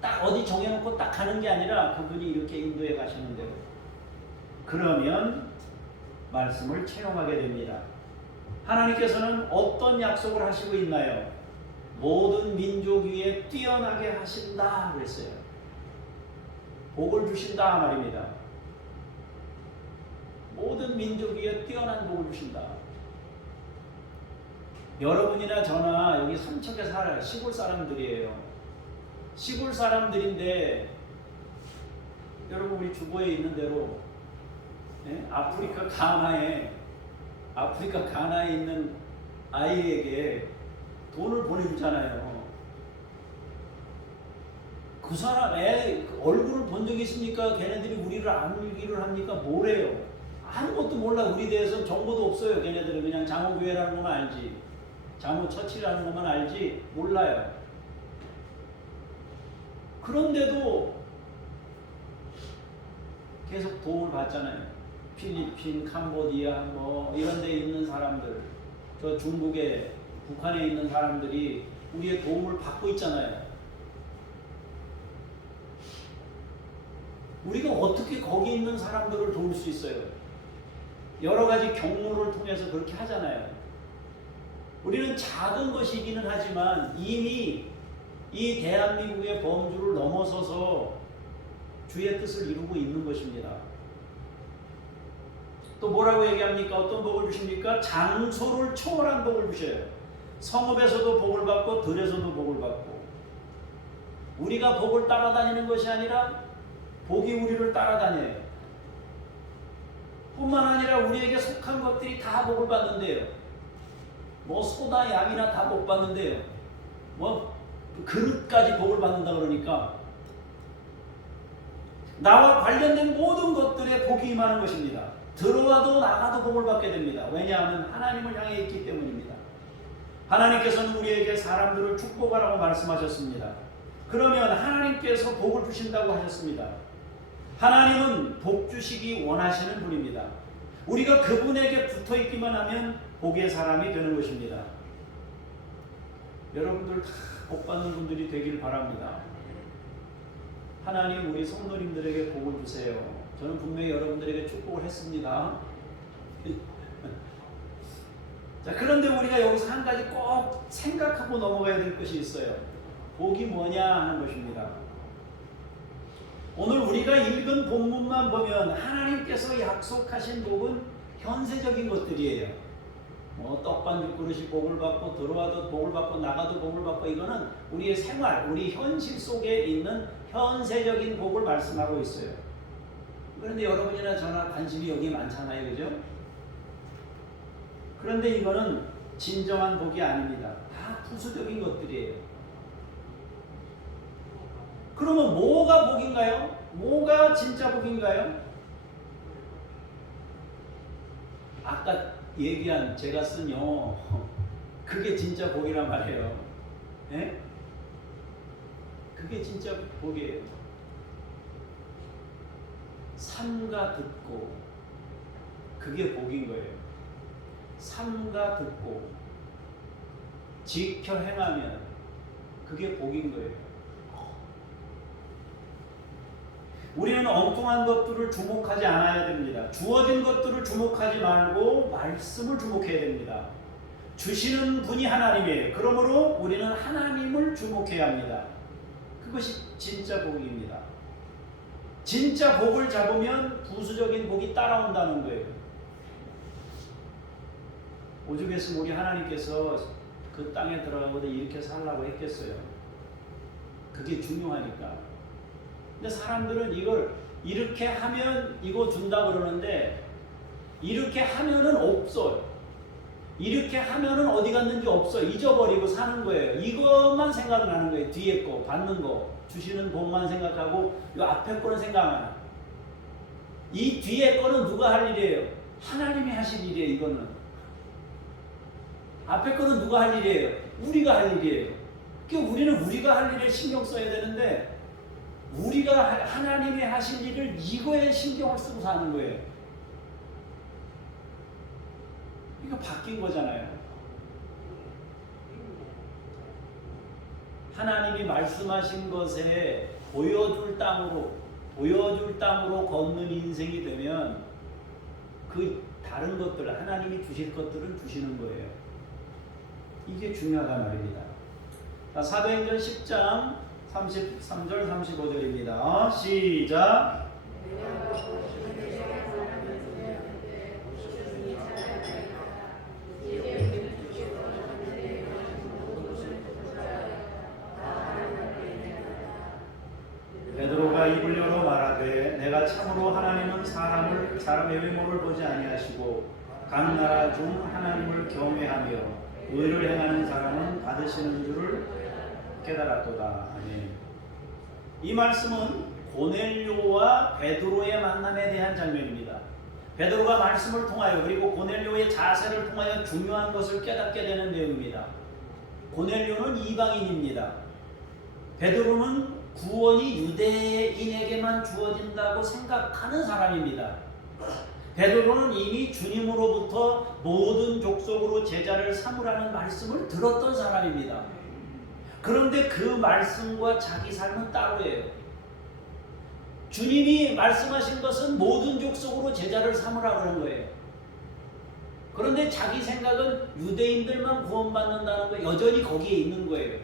딱 어디 정해놓고 딱 가는 게 아니라 그분이 이렇게 인도해 가시는 대로. 그러면 말씀을 체험하게 됩니다. 하나님께서는 어떤 약속을 하시고 있나요? 모든 민족 위에 뛰어나게 하신다 그랬어요. 복을 주신다 말입니다. 모든 민족 위에 뛰어난 복을 주신다. 여러분이나 저나 여기 삼척에 살아요. 시골 사람들이에요. 시골 사람들인데 여러분 우리 주보에 있는 대로 아프리카 가나에 있는 아이에게 돈을 보내주잖아요. 그 사람 애 얼굴을 본 적이 있습니까? 걔네들이 우리를 알기를 합니까? 뭐래요? 아무것도 몰라. 우리 대해서는 정보도 없어요. 걔네들은 그냥 장호교회라는 것만 알지, 장호처치라는 것만 알지 몰라요. 그런데도 계속 도움을 받잖아요. 필리핀, 캄보디아 뭐 이런 데 있는 사람들, 저 중국에, 북한에 있는 사람들이 우리의 도움을 받고 있잖아요. 우리가 어떻게 거기 있는 사람들을 도울 수 있어요? 여러 가지 경로를 통해서 그렇게 하잖아요. 우리는 작은 것이기는 하지만 이미 이 대한민국의 범주를 넘어서서 주의 뜻을 이루고 있는 것입니다. 또 뭐라고 얘기합니까? 어떤 복을 주십니까? 장소를 초월한 복을 주셔요. 성읍에서도 복을 받고 들에서도 복을 받고. 우리가 복을 따라다니는 것이 아니라 복이 우리를 따라다녀요. 뿐만 아니라 우리에게 속한 것들이 다 복을 받는데요. 뭐 소나 양이나 다 복 받는데요. 뭐 그릇까지 복을 받는다 그러니까 나와 관련된 모든 것들에 복이 임하는 것입니다. 들어와도 나가도 복을 받게 됩니다. 왜냐하면 하나님을 향해 있기 때문입니다. 하나님께서는 우리에게 사람들을 축복하라고 말씀하셨습니다. 그러면 하나님께서 복을 주신다고 하셨습니다. 하나님은 복 주시기 원하시는 분입니다. 우리가 그분에게 붙어 있기만 하면 복의 사람이 되는 것입니다. 여러분들 다 복 받는 분들이 되길 바랍니다. 하나님 우리 성도님들에게 복을 주세요. 저는 분명히 여러분들에게 축복을 했습니다. 자, 그런데 우리가 여기서 한 가지 꼭 생각하고 넘어가야 될 것이 있어요. 복이 뭐냐 하는 것입니다. 오늘 우리가 읽은 본문만 보면 하나님께서 약속하신 복은 현세적인 것들이에요. 뭐 떡반죽 그릇이 복을 받고 들어와도 복을 받고 나가도 복을 받고, 이거는 우리의 생활, 우리 현실 속에 있는 현세적인 복을 말씀하고 있어요. 그런데 여러분이나 저나 관심이 여기에 많잖아요, 그죠? 그런데 이거는 진정한 복이 아닙니다. 다 부수적인 것들이에요. 그러면 뭐가 복인가요? 뭐가 진짜 복인가요? 아까 얘기한 제가 쓴 영어, 그게 진짜 복이란 말이에요. 예? 그게 진짜 복이에요. 삼가 듣고, 그게 복인 거예요. 삼가 듣고 지켜 행하면 그게 복인 거예요. 우리는 엉뚱한 것들을 주목하지 않아야 됩니다. 주어진 것들을 주목하지 말고 말씀을 주목해야 됩니다. 주시는 분이 하나님이에요. 그러므로 우리는 하나님을 주목해야 합니다. 그것이 진짜 복입니다. 진짜 복을 잡으면 부수적인 복이 따라온다는 거예요. 오죽했으면 우리 하나님께서 그 땅에 들어가고도 이렇게 살라고 했겠어요. 그게 중요하니까. 근데 사람들은 이걸 이렇게 하면 이거 준다 그러는데, 이렇게 하면은 없어요. 이렇게 하면은 어디 갔는지 없어요. 잊어버리고 사는 거예요. 이것만 생각나는 거예요. 뒤에 거, 받는 거, 주시는 복만 생각하고 이 앞에 거는 생각 안 해요. 이 뒤에 거는 누가 할 일이에요? 하나님이 하실 일이에요. 이거는 앞에 거는 누가 할 일이에요? 우리가 할 일이에요. 그러니까 우리는 우리가 할 일에 신경 써야 되는데 우리가 하나님이 하신 일을 이거에 신경을 쓰고 사는 거예요. 이거 바뀐 거잖아요. 하나님이 말씀하신 것에 보여줄 땅으로 걷는 인생이 되면 그 다른 것들, 하나님이 주실 것들은 주시는 거예요. 이게 중요하단 말입니다. 자, 사도행전 10장 33절 35절입니다. 시작. 베드로가 입을 열어 말하되 내가 참으로 하나님은 사람의 외모를 보지 아니하시고 각 나라 중 하나님을 경외하며 의를 행하는 사람은 받으시는 줄을 깨달았도다. 아멘. 이 말씀은 고넬료와 베드로의 만남에 대한 장면입니다. 베드로가 말씀을 통하여 그리고 고넬료의 자세를 통하여 중요한 것을 깨닫게 되는 내용입니다. 고넬료는 이방인입니다. 베드로는 구원이 유대인에게만 주어진다고 생각하는 사람입니다. 베드로는 이미 주님으로부터 모든 족속으로 제자를 삼으라는 말씀을 들었던 사람입니다. 그런데 그 말씀과 자기 삶은 따로예요. 주님이 말씀하신 것은 모든 족속으로 제자를 삼으라 그런 거예요. 그런데 자기 생각은 유대인들만 구원받는다는 거 여전히 거기에 있는 거예요.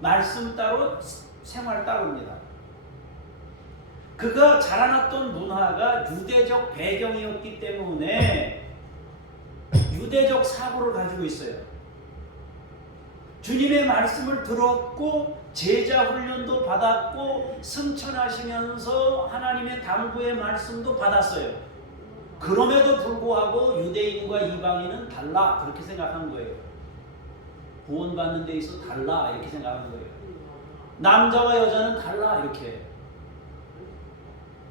말씀 따로 생활 따로입니다. 그가 자라났던 문화가 유대적 배경이었기 때문에 유대적 사고를 가지고 있어요. 주님의 말씀을 들었고 제자 훈련도 받았고 승천하시면서 하나님의 당부의 말씀도 받았어요. 그럼에도 불구하고 유대인과 이방인은 달라 그렇게 생각한 거예요. 구원받는 데 있어서 달라 이렇게 생각한 거예요. 남자와 여자는 달라 이렇게.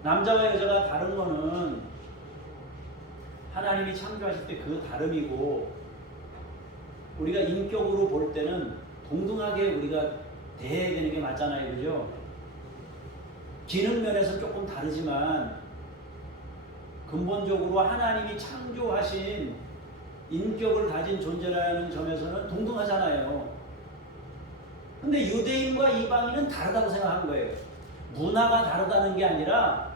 남자와 여자가 다른 거는 하나님이 창조하실 때 그 다름이고 우리가 인격으로 볼 때는 동등하게 우리가 대해야 되는 게 맞잖아요. 그죠? 기능 면에서 조금 다르지만 근본적으로 하나님이 창조하신 인격을 가진 존재라는 점에서는 동등하잖아요. 근데 유대인과 이방인은 다르다고 생각한 거예요. 문화가 다르다는 게 아니라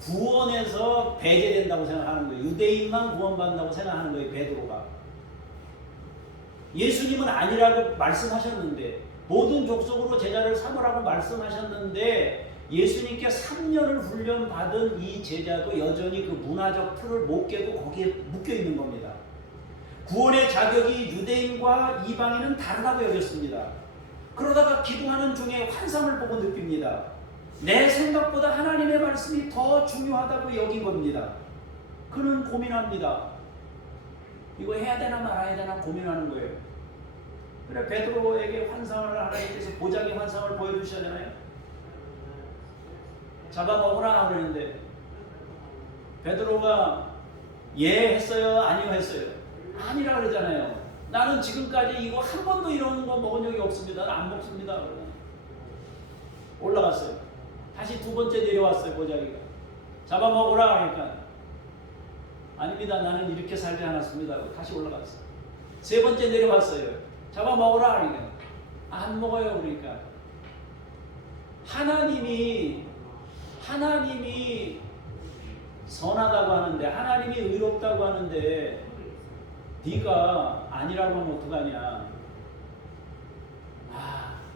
구원에서 배제된다고 생각하는 거예요. 유대인만 구원받는다고 생각하는 거예요. 베드로가. 예수님은 아니라고 말씀하셨는데 모든 족속으로 제자를 삼으라고 말씀하셨는데 예수님께 3년을 훈련받은 이 제자도 여전히 그 문화적 틀을 못 깨고 거기에 묶여 있는 겁니다. 구원의 자격이 유대인과 이방인은 다르다고 여겼습니다. 그러다가 기도하는 중에 환상을 보고 느낍니다. 내 생각보다 하나님의 말씀이 더 중요하다고 여긴 겁니다. 그는 고민합니다. 이거 해야 되나 말아야 되나 고민하는 거예요. 그래 베드로에게 환상을 하나님께서 보자기 환상을 보여주시잖아요. 잡아먹으라 그러는데 베드로가 예 했어요 아니요 했어요. 아니라 그러잖아요. 나는 지금까지 이거 한 번도 이런 거 먹은 적이 없습니다. 나는 안 먹습니다. 올라갔어요. 다시 두 번째 내려왔어요. 보자기가 잡아먹으라 그러니까 아닙니다. 나는 이렇게 살지 않았습니다. 다시 올라갔어요. 세 번째 내려왔어요. 잡아먹으라 그러니까 안 먹어요. 그러니까 하나님이 선하다고 하는데 하나님이 의롭다고 하는데 네가 아니라고 하면 어떡하냐.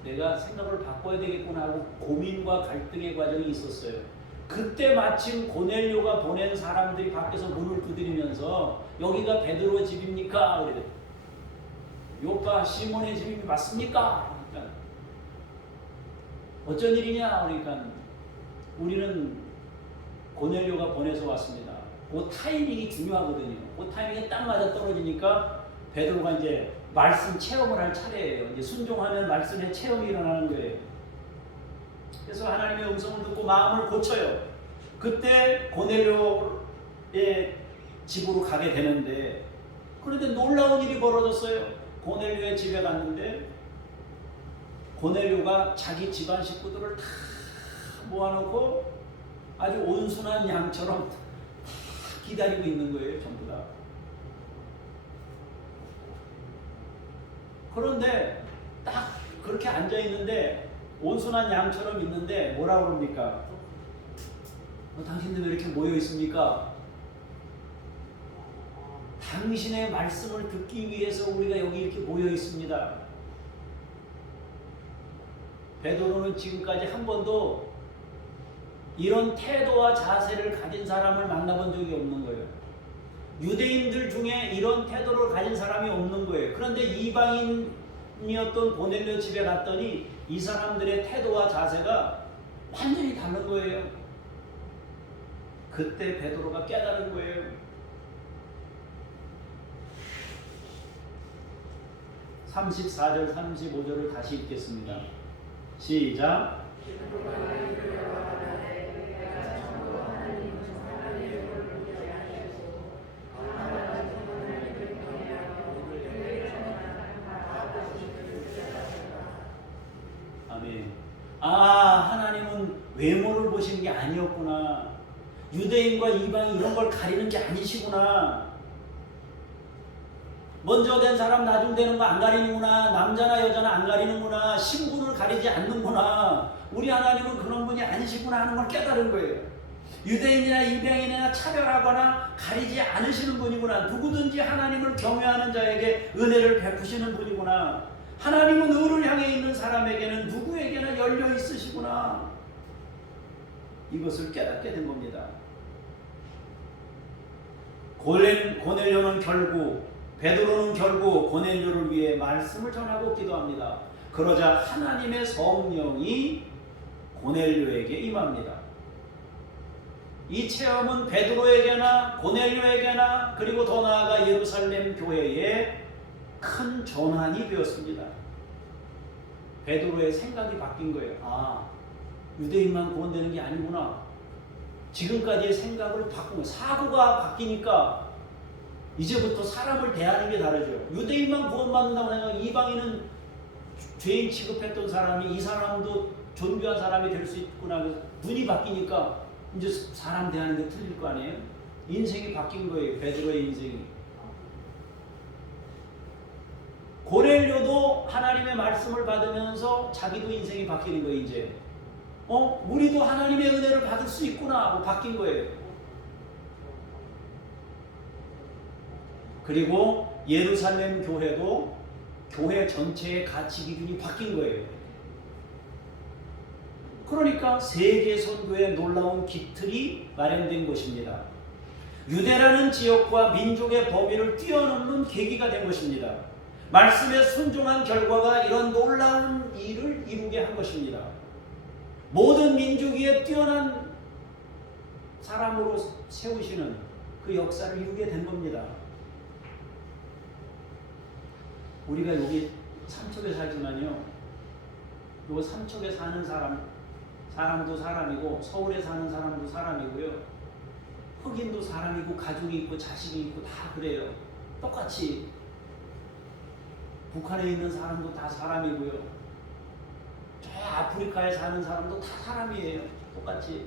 내가 생각을 바꿔야 되겠구나 하고 고민과 갈등의 과정이 있었어요. 그때 마침 고넬료가 보낸 사람들이 밖에서 문을 두드리면서 여기가 베드로 집입니까? 그래. 요빠 시몬의 집이 맞습니까? 그러니까 어쩐 일이냐? 그러니까 우리는 고넬료가 보내서 왔습니다. 그 타이밍이 중요하거든요. 그 타이밍에 딱 맞아 떨어지니까 베드로가 이제 말씀 체험을 할 차례예요. 이제 순종하면 말씀의 체험이 일어나는 거예요. 그래서 하나님의 음성을 듣고 마음을 고쳐요. 그때 고넬료의 집으로 가게 되는데 그런데 놀라운 일이 벌어졌어요. 고넬료의 집에 갔는데 고넬료가 자기 집안 식구들을 다 모아놓고 아주 온순한 양처럼 다 기다리고 있는 거예요, 전부 다. 그런데 딱 그렇게 앉아 있는데 온순한 양처럼 있는데 뭐라고 그럽니까? 당신들 왜 이렇게 모여 있습니까? 당신의 말씀을 듣기 위해서 우리가 여기 이렇게 모여 있습니다. 베드로는 지금까지 한 번도 이런 태도와 자세를 가진 사람을 만나본 적이 없는 거예요. 유대인들 중에 이런 태도를 가진 사람이 없는 거예요. 그런데 이방인이었던 고넬료 집에 갔더니 이 사람들의 태도와 자세가 완전히 다른 거예요. 그때 베드로가 깨달은 거예요. 34절 35절을 다시 읽겠습니다. 시작. 아멘. 하나님은 외모를 보시는 게 아니었구나. 유대인과 이방인 이런 걸 가리는 게 아니시구나. 먼저 된 사람 나중 되는 거 안 가리는구나. 남자나 여자나 안 가리는구나. 신분을 가리지 않는구나. 우리 하나님은 그런 분이 아니시구나 하는 걸 깨달은 거예요. 유대인이나 이방인이나 차별하거나 가리지 않으시는 분이구나. 누구든지 하나님을 경외하는 자에게 은혜를 베푸시는 분이구나. 하나님은 의를 향해 있는 사람에게는 누구에게나 열려 있으시구나. 이것을 깨닫게 된 겁니다. 고넬료는 결국 베드로는 결국 고넬료를 위해 말씀을 전하고 기도합니다. 그러자 하나님의 성령이 고넬료에게 임합니다. 이 체험은 베드로에게나 고넬료에게나 그리고 더 나아가 예루살렘 교회에 큰 전환이 되었습니다. 베드로의 생각이 바뀐 거예요. 유대인만 구원되는 게 아니구나. 지금까지의 생각을 바꾼 거예요. 사고가 바뀌니까 이제부터 사람을 대하는 게 다르죠. 유대인만 구원받는다고 생각하면 이방인은 죄인 취급했던 사람이 이 사람도 존귀한 사람이 될 수 있구나. 눈이 바뀌니까 이제 사람 대하는 게 틀릴 거 아니에요? 인생이 바뀐 거예요. 베드로의 인생이. 고넬료도 하나님의 말씀을 받으면서 자기도 인생이 바뀌는 거예요. 이제 우리도 하나님의 은혜를 받을 수 있구나 하고 바뀐 거예요. 그리고 예루살렘 교회도 교회 전체의 가치 기준이 바뀐 거예요. 그러니까 세계 선교의 놀라운 기틀이 마련된 것입니다. 유대라는 지역과 민족의 범위를 뛰어넘는 계기가 된 것입니다. 말씀에 순종한 결과가 이런 놀라운 일을 이루게 한 것입니다. 모든 민족 위에 뛰어난 사람으로 세우시는 그 역사를 이루게 된 겁니다. 우리가 여기 삼척에 살지만요, 요 삼척에 사는 사람도 사람이고 서울에 사는 사람도 사람이고요, 흑인도 사람이고 가족이 있고 자식이 있고 다 그래요. 똑같이 북한에 있는 사람도 다 사람이고요, 저 아프리카에 사는 사람도 다 사람이에요. 똑같이.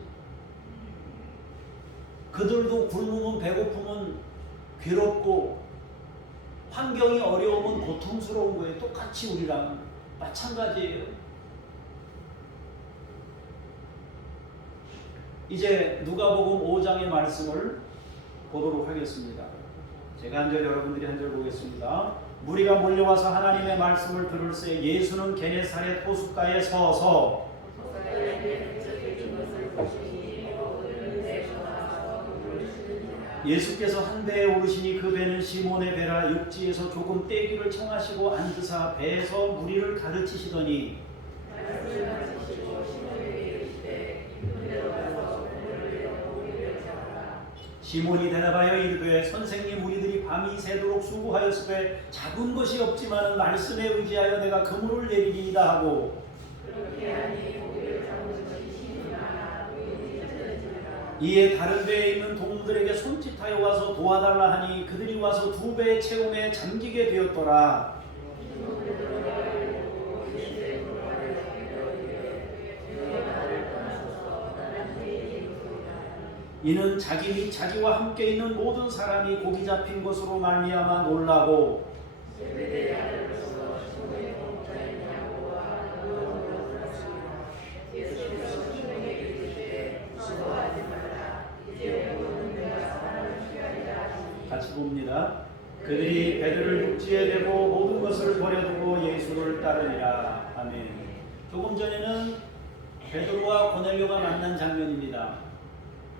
그들도 굶으면 배고프면 괴롭고 환경이 어려우면 고통스러운 거예요. 똑같이 우리랑 마찬가지예요. 이제 누가복음 5장의 말씀을 보도록 하겠습니다. 제가 한 절, 여러분들이 한 절 보겠습니다. 무리가 몰려와서 하나님의 말씀을 들을새 예수는 게네사렛 호숫가에 서서 예수께서 한 배에 오르시니 그 배는 시몬의 배라. 육지에서 조금 떼기를 청하시고 앉으사 배에서 무리를 가르치시더니 시몬이 대답하여 이르되 선생님, 우리들이 밤이 새도록 수고하였으되 잡은 것이 없지만 말씀에 의지하여 내가 그물을 내리리이다 하고, 이에 다른 배에 있는 동무들에게 손짓하여 와서 도와달라 하니 그들이 와서 두 배의 채움에 잠기게 되었더라. 이는 자기 및 자기와 함께 있는 모든 사람이 고기 잡힌 것으로 말미암아 놀라고 같이 봅니다. 그들이 베드로를 육지에 대고 모든 것을 버려두고 예수를 따르니라. 아멘. 조금 전에는 베드로와 고넬료가 만난 장면입니다.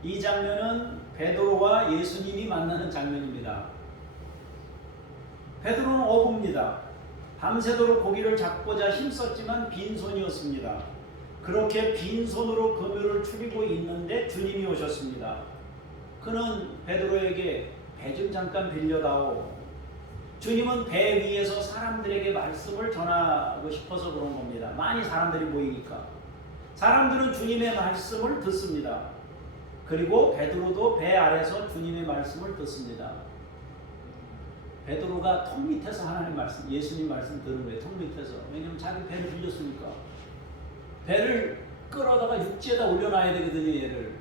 이 장면은 베드로와 예수님이 만나는 장면입니다. 베드로는 어부입니다. 밤새도록 고기를 잡고자 힘썼지만 빈손이었습니다. 그렇게 빈손으로 그물을 추리고 있는데 주님이 오셨습니다. 그는 베드로에게 배 좀 잠깐 빌려다오. 주님은 배 위에서 사람들에게 말씀을 전하고 싶어서 그런 겁니다. 많이 사람들이 모이니까. 사람들은 주님의 말씀을 듣습니다. 그리고 베드로도 배 아래서 주님의 말씀을 듣습니다. 베드로가 턱 밑에서 하나님 말씀, 예수님 말씀 들은 거예요. 턱 밑에서. 왜냐면 자기 배를 빌렸으니까. 배를 끌어다가 육지에다 올려놔야 되거든요, 얘를.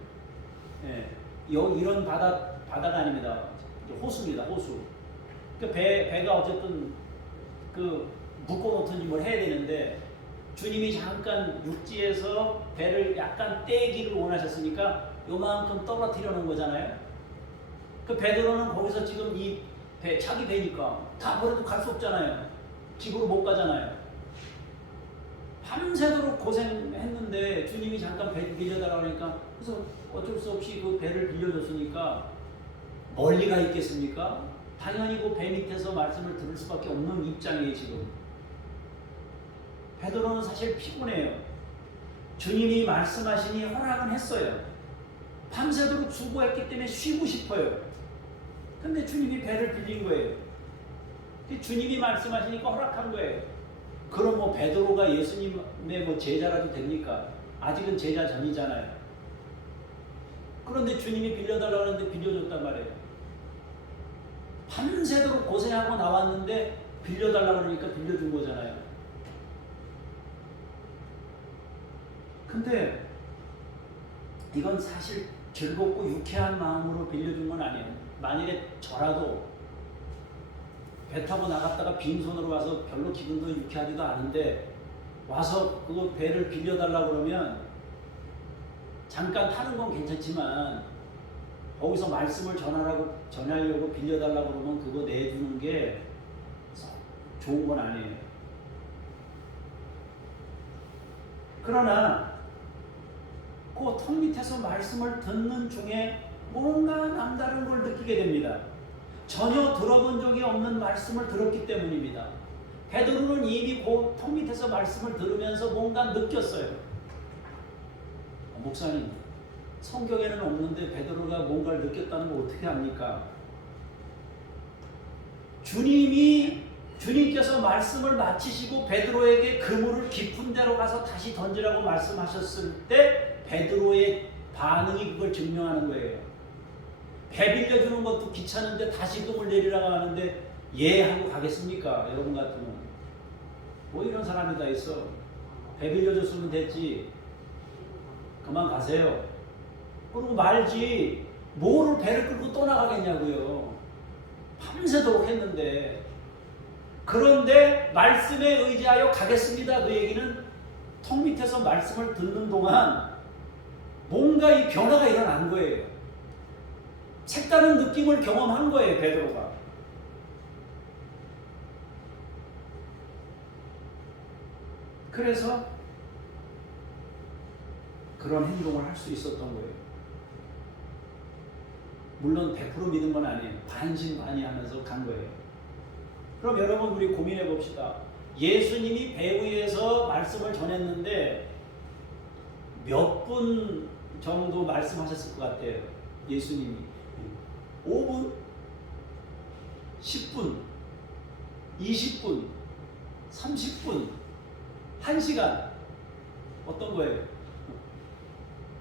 예. 이런 바다가 아닙니다. 호수입니다, 호수. 그러니까 배가 어쨌든 묶어놓든지 뭘 해야 되는데, 주님이 잠깐 육지에서 배를 약간 떼기를 원하셨으니까 요만큼 떨어뜨려 놓은 거잖아요. 그 베드로는 거기서 지금 이 배, 자기 배니까 다 버려도 갈 수 없잖아요. 집으로 못 가잖아요. 밤새도록 고생했는데 주님이 잠깐 배 빌려달라고 하니까 그래서 어쩔 수 없이 그 배를 빌려줬으니까 멀리 가 있겠습니까? 당연히 그 배 밑에서 말씀을 들을 수밖에 없는 입장이에요, 지금. 베드로는 사실 피곤해요. 주님이 말씀하시니 허락은 했어요. 밤새도록 수고했기 때문에 쉬고 싶어요. 근데 주님이 배를 빌린 거예요. 주님이 말씀하시니까 허락한 거예요. 그럼 뭐 베드로가 예수님의 뭐 제자라도 됩니까? 아직은 제자 전이잖아요. 그런데 주님이 빌려달라고 하는데 빌려줬단 말이에요. 밤새도록 고생하고 나왔는데 빌려달라고 하니까 빌려준 거잖아요. 근데 이건 사실 즐겁고 유쾌한 마음으로 빌려준 건 아니에요. 만일에 저라도 배 타고 나갔다가 빈손으로 와서 별로 기분도 유쾌하지도 않은데 와서 그거 배를 빌려달라고 그러면 잠깐 타는 건 괜찮지만 거기서 말씀을 전하려고 빌려달라고 그러면 그거 내주는 게 좋은 건 아니에요. 그러나 그 턱 밑에서 말씀을 듣는 중에 뭔가 남다른 걸 느끼게 됩니다. 전혀 들어본 적이 없는 말씀을 들었기 때문입니다. 베드로는 이미 그 턱 밑에서 말씀을 들으면서 뭔가 느꼈어요. 목사님, 성경에는 없는데 베드로가 뭔가를 느꼈다는 거 어떻게 합니까? 주님께서 말씀을 마치시고 베드로에게 그물을 깊은 데로 가서 다시 던지라고 말씀하셨을 때 베드로의 반응이 그걸 증명하는 거예요. 배 빌려주는 것도 귀찮은데 다시 그물 내리라고 하는데 예 하고 가겠습니까? 여러분 같으면 뭐 이런 사람이 다 있어. 배 빌려줬으면 됐지, 그만 가세요 그러고 말지 뭐를 배를 끌고 떠나가겠냐고요. 밤새도록 했는데. 그런데 말씀에 의지하여 가겠습니다. 그 얘기는 턱 밑에서 말씀을 듣는 동안 뭔가 이 변화가 일어난 거예요. 색다른 느낌을 경험한 거예요, 베드로가. 그래서 그런 행동을 할 수 있었던 거예요. 물론 100% 믿은 건 아니에요. 반신반의하면서 간 거예요. 그럼 여러분 우리 고민해 봅시다. 예수님이 배 위에서 말씀을 전했는데 몇 분 정도 말씀하셨을 것 같아요? 예수님이 5분? 10분? 20분? 30분? 1시간? 어떤 거예요?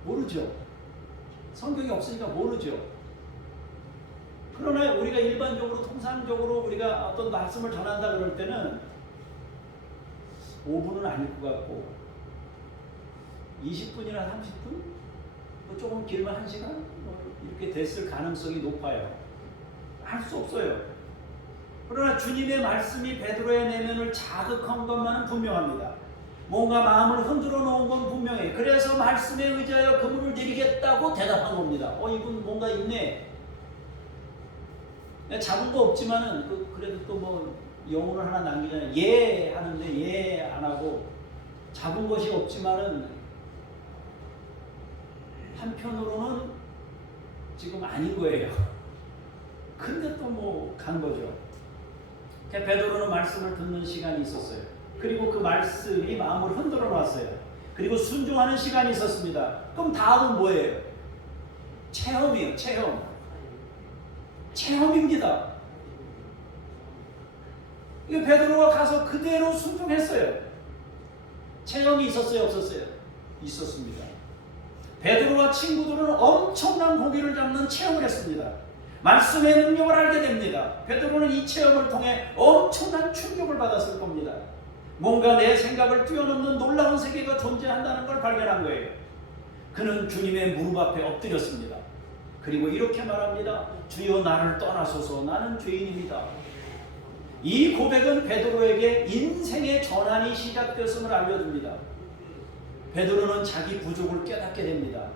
모르죠. 성경이 없으니까 모르죠. 그러나 우리가 일반적으로 통상적으로 우리가 어떤 말씀을 전한다 그럴 때는 5분은 아닐 것 같고 20분이나 30분? 조금 길면 1시간? 그렇게 됐을 가능성이 높아요. 할 수 없어요. 그러나 주님의 말씀이 베드로의 내면을 자극한 것만은 분명합니다. 뭔가 마음을 흔들어 놓은 건 분명해요. 그래서 말씀에 의지하여 그물을 내리겠다고 대답한 겁니다. 이분 뭔가 있네. 잡은 거 없지만은 그래도 또 뭐 영혼을 하나 남기잖아요. 예 하는데 예 안 하고 잡은 것이 없지만은 한편으로는 지금 아닌 거예요. 근데 또 뭐 간 거죠. 베드로는 말씀을 듣는 시간이 있었어요. 그리고 그 말씀이 마음을 흔들어 놨어요. 그리고 순종하는 시간이 있었습니다. 그럼 다음은 뭐예요? 체험이에요. 체험입니다. 이 베드로가 가서 그대로 순종했어요. 체험이 있었어요, 없었어요? 있었습니다. 베드로와 친구들은 엄청난 고기를 잡는 체험을 했습니다. 말씀의 능력을 알게 됩니다. 베드로는 이 체험을 통해 엄청난 충격을 받았을 겁니다. 뭔가 내 생각을 뛰어넘는 놀라운 세계가 존재한다는 걸 발견한 거예요. 그는 주님의 무릎 앞에 엎드렸습니다. 그리고 이렇게 말합니다. 주여 나를 떠나소서 나는 죄인입니다. 이 고백은 베드로에게 인생의 전환이 시작되었음을 알려줍니다. 베드로는 자기 부족을 깨닫게 됩니다.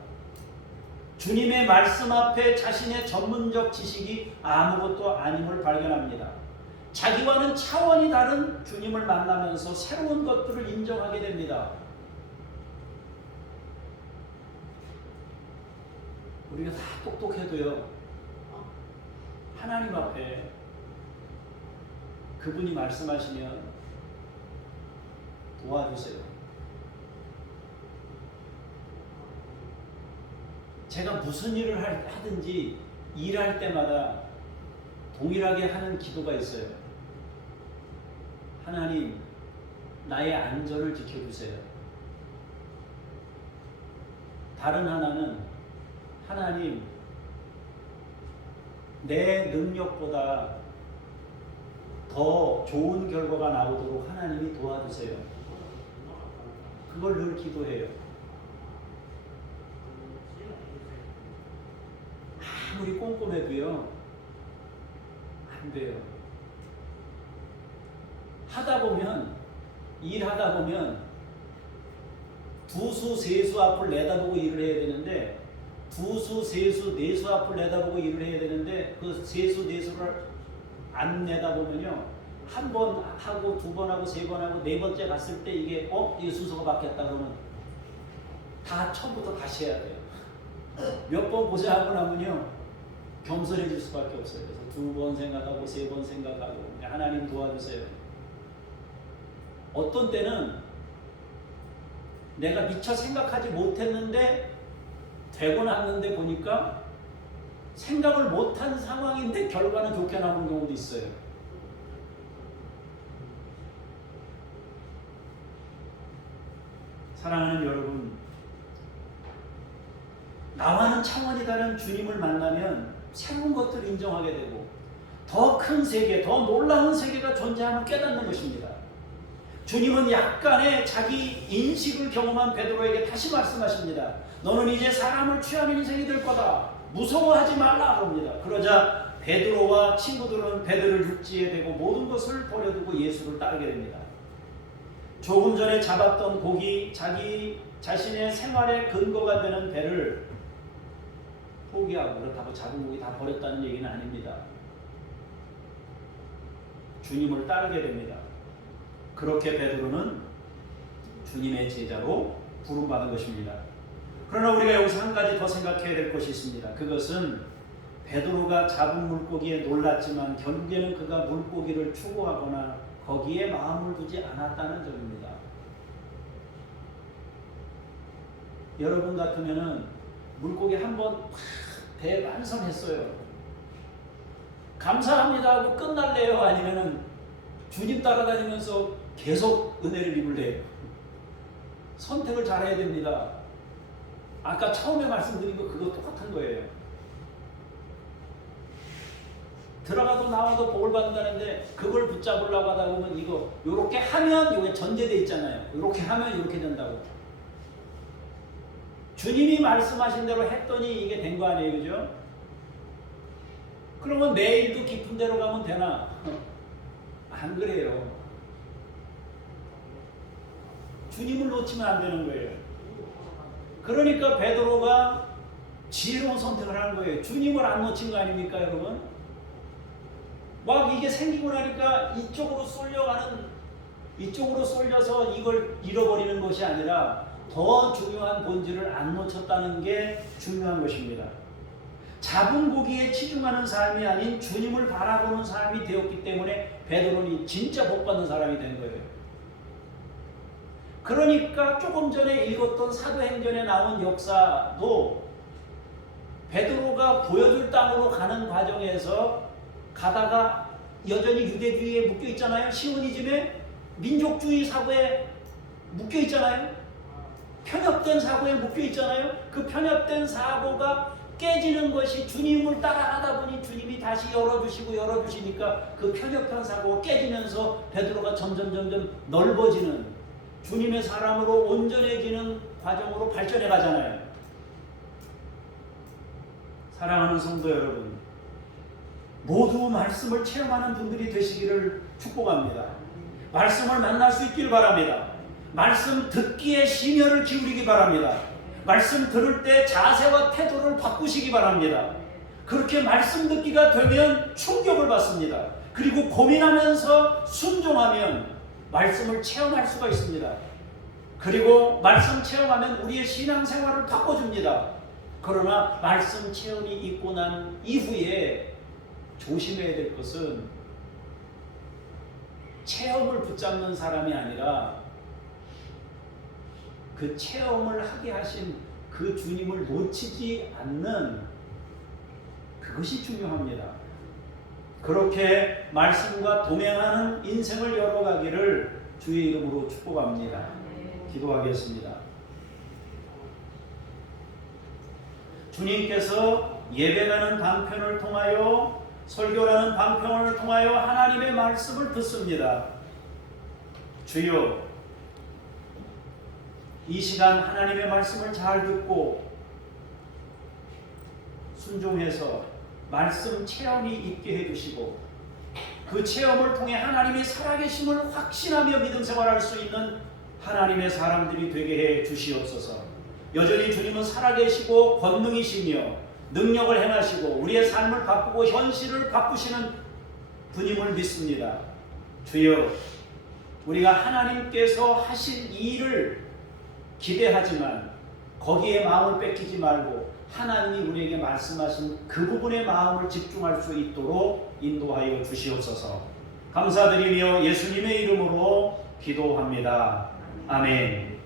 주님의 말씀 앞에 자신의 전문적 지식이 아무것도 아님을 발견합니다. 자기와는 차원이 다른 주님을 만나면서 새로운 것들을 인정하게 됩니다. 우리가 다 똑똑해도요, 하나님 앞에 그분이 말씀하시면 도와주세요. 제가 무슨 일을 하든지 일할 때마다 동일하게 하는 기도가 있어요. 하나님, 나의 안전을 지켜주세요. 다른 하나는 하나님, 내 능력보다 더 좋은 결과가 나오도록 하나님이 도와주세요. 그걸 늘 기도해요. 아무리 꼼꼼해도요, 안 돼요. 일하다 보면 두수, 세수 앞을 내다보고 일을 해야 되는데, 두수, 세수, 네수 앞을 내다보고 일을 해야 되는데, 그 세수, 네수를 안 내다보면요, 한 번 하고, 두 번 하고, 세 번 하고, 네 번째 갔을 때 이게 순서가 바뀌었다 그러면 다 처음부터 다시 해야 돼요. 몇 번 고생하고 나면요, 겸손해질 수밖에 없어요. 그래서 두 번 생각하고, 세 번 생각하고, 하나님 도와주세요. 어떤 때는 내가 미처 생각하지 못했는데 되고 났는데 보니까 생각을 못한 상황인데 결과는 좋게 나오는 경우도 있어요. 사랑하는 여러분, 나와는 차원이 다른 주님을 만나면 새로운 것들을 인정하게 되고 더 큰 세계, 더 놀라운 세계가 존재함을 깨닫는 것입니다. 주님은 약간의 자기 인식을 경험한 베드로에게 다시 말씀하십니다. 너는 이제 사람을 취하는 인생이 될 거다. 무서워하지 말라 그럽니다. 그러자 베드로와 친구들은 배들을 육지에 대고 모든 것을 버려두고 예수를 따르게 됩니다. 조금 전에 잡았던 고기, 자기 자신의 생활의 근거가 되는 배를 포기하고, 그렇다고 잡은 고기 다 버렸다는 얘기는 아닙니다. 주님을 따르게 됩니다. 그렇게 베드로는 주님의 제자로 부름받은 것입니다. 그러나 우리가 여기서 한 가지 더 생각해야 될 것이 있습니다. 그것은 베드로가 잡은 물고기에 놀랐지만 결국에는 그가 물고기를 추구하거나 거기에 마음을 두지 않았다는 점입니다. 여러분 같으면은 물고기 한번 배 완성했어요. 감사합니다 하고 끝날래요? 아니면은 주님 따라다니면서 계속 은혜를 입을래요? 선택을 잘해야 됩니다. 아까 처음에 말씀드린 거 그거 똑같은 거예요. 들어가도 나와도 복을 받는다는데 그걸 붙잡으려고 하다 보면 이거 요렇게 하면 이게 전제돼 있잖아요. 요렇게 하면 이렇게 된다고. 주님이 말씀하신 대로 했더니 이게 된 거 아니에요, 그죠? 그러면 내일도 깊은 데로 가면 되나? 안 그래요. 주님을 놓치면 안 되는 거예요. 그러니까 베드로가 지혜로운 선택을 하는 거예요. 주님을 안 놓친 거 아닙니까, 여러분? 막 이게 생기고 나니까 이쪽으로 쏠려서 이걸 잃어버리는 것이 아니라 더 중요한 본질을 안 놓쳤다는 게 중요한 것입니다. 잡은 고기에 치중하는 삶이 아닌 주님을 바라보는 삶이 되었기 때문에 베드로는 진짜 복받는 사람이 된 거예요. 그러니까 조금 전에 읽었던 사도행전에 나온 역사도 베드로가 보여줄 땅으로 가는 과정에서 가다가 여전히 유대주의에 묶여 있잖아요. 시오니즘에 민족주의 사고에 묶여 있잖아요. 편협된 사고에 묶여 있잖아요. 그 편협된 사고가 깨지는 것이 주님을 따라가다 보니 주님이 다시 열어주시니까 그 편협한 사고가 깨지면서 베드로가 점점 넓어지는 주님의 사람으로 온전해지는 과정으로 발전해 가잖아요. 사랑하는 성도 여러분, 모두 말씀을 체험하는 분들이 되시기를 축복합니다. 말씀을 만날 수 있길 바랍니다. 말씀 듣기에 심혈을 기울이기 바랍니다. 말씀 들을 때 자세와 태도를 바꾸시기 바랍니다. 그렇게 말씀 듣기가 되면 충격을 받습니다. 그리고 고민하면서 순종하면 말씀을 체험할 수가 있습니다. 그리고 말씀 체험하면 우리의 신앙생활을 바꿔줍니다. 그러나 말씀 체험이 있고 난 이후에 조심해야 될 것은 체험을 붙잡는 사람이 아니라 그 체험을 하게 하신 그 주님을 놓치지 않는 그것이 중요합니다. 그렇게 말씀과 동행하는 인생을 열어가기를 주의 이름으로 축복합니다. 기도하겠습니다. 주님께서 예배라는 방편을 통하여 설교라는 방편을 통하여 하나님의 말씀을 듣습니다. 주여, 이 시간 하나님의 말씀을 잘 듣고 순종해서 말씀 체험이 있게 해주시고 그 체험을 통해 하나님의 살아계심을 확신하며 믿음 생활할 수 있는 하나님의 사람들이 되게 해 주시옵소서. 여전히 주님은 살아계시고 권능이시며 능력을 행하시고 우리의 삶을 바꾸고 현실을 바꾸시는 분임을 믿습니다. 주여, 우리가 하나님께서 하신 일을 기대하지만 거기에 마음을 뺏기지 말고 하나님이 우리에게 말씀하신 그 부분에 마음을 집중할 수 있도록 인도하여 주시옵소서. 감사드리며 예수님의 이름으로 기도합니다. 아멘.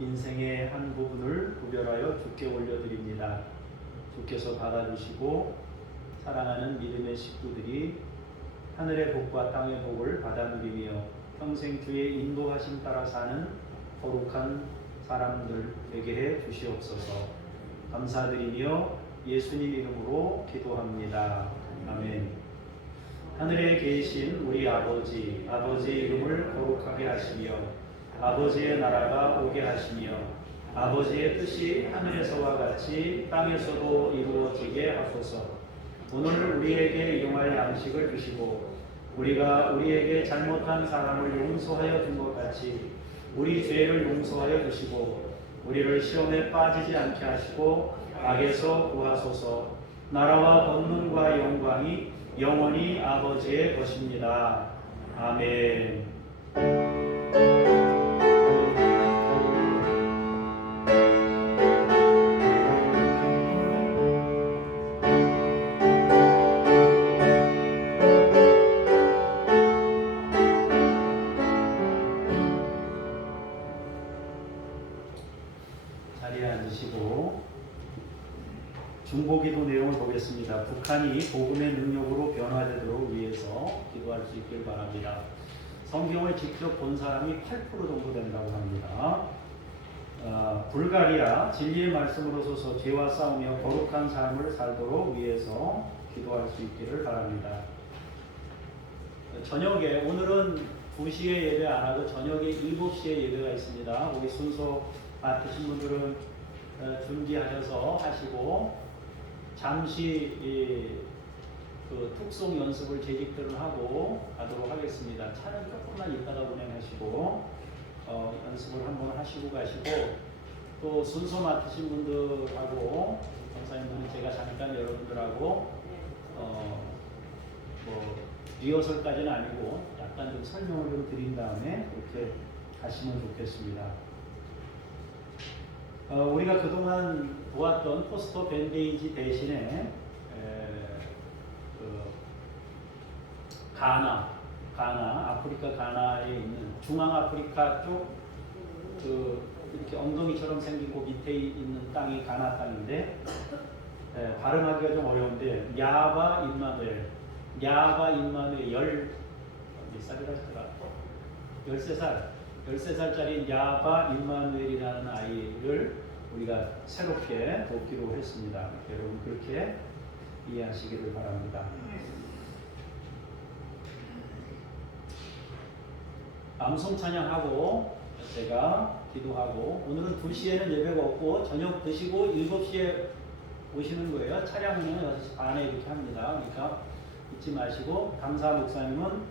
인생의 한 부분을 구별하여 주께 올려드립니다. 주께서 받아주시고 사랑하는 믿음의 식구들이 하늘의 복과 땅의 복을 받아 누리며 평생 주의 인도하심 따라 사는 거룩한 사람들 되게 해 주시옵소서. 감사드리며 예수님 이름으로 기도합니다. 아멘. 하늘에 계신 우리 아버지, 아버지의 이름을 거룩하게 하시며 아버지의 나라가 오게 하시며 아버지의 뜻이 하늘에서와 같이 땅에서도 이루어지게 하소서. 오늘 우리에게 일용할 양식을 주시고 우리가 우리에게 잘못한 사람을 용서하여 준 것 같이 우리 죄를 용서하여 주시고 우리를 시험에 빠지지 않게 하시고 악에서 구하소서. 나라와 권능과 영광이 영원히 아버지의 것입니다. 아멘. 자리에 앉으시고 중보기도 내용을 보겠습니다. 북한이 복음의 능력으로 변화되도록 위해서 기도할 수 있길 바랍니다. 성경을 직접 본 사람이 8% 정도 된다고 합니다. 불가리아 진리의 말씀으로 서서 죄와 싸우며 거룩한 삶을 살도록 위해서 기도할 수 있기를 바랍니다. 저녁에 오늘은 2시에 예배 안 하고 저녁에 7시에 예배가 있습니다. 우리 순서 맡으신 분들은 준비하셔서 하시고 잠시 그 특송 연습을 재직들을 하고 가도록 하겠습니다. 차는 조금만 이따가 운행하시고 연습을 한번 하시고 가시고 또 순서 맡으신 분들하고 권사님들은 제가 잠깐 여러분들하고 뭐 리허설까지는 아니고 약간 좀 설명을 좀 드린 다음에 그렇게 가시면 좋겠습니다. 우리가 그동안 보았던 포스터 밴데이지 대신에 가나, 아프리카 가나에 있는 중앙아프리카 쪽 이렇게 엉덩이처럼 생긴 그 밑에 있는 땅이 가나 땅인데 발음하기가 좀 어려운데 야바 임마누엘 몇 살이라 했더라? 13살짜리 야바 임마누엘이라는 아이를 우리가 새롭게 돕기로 했습니다. 여러분 그렇게 이해하시기를 바랍니다. 암송 찬양하고 제가 기도하고 오늘은 2시에는 예배가 없고 저녁 드시고 7시에 오시는 거예요. 차량은 6시 반에 이렇게 합니다. 그러니까 잊지 마시고 감사 목사님은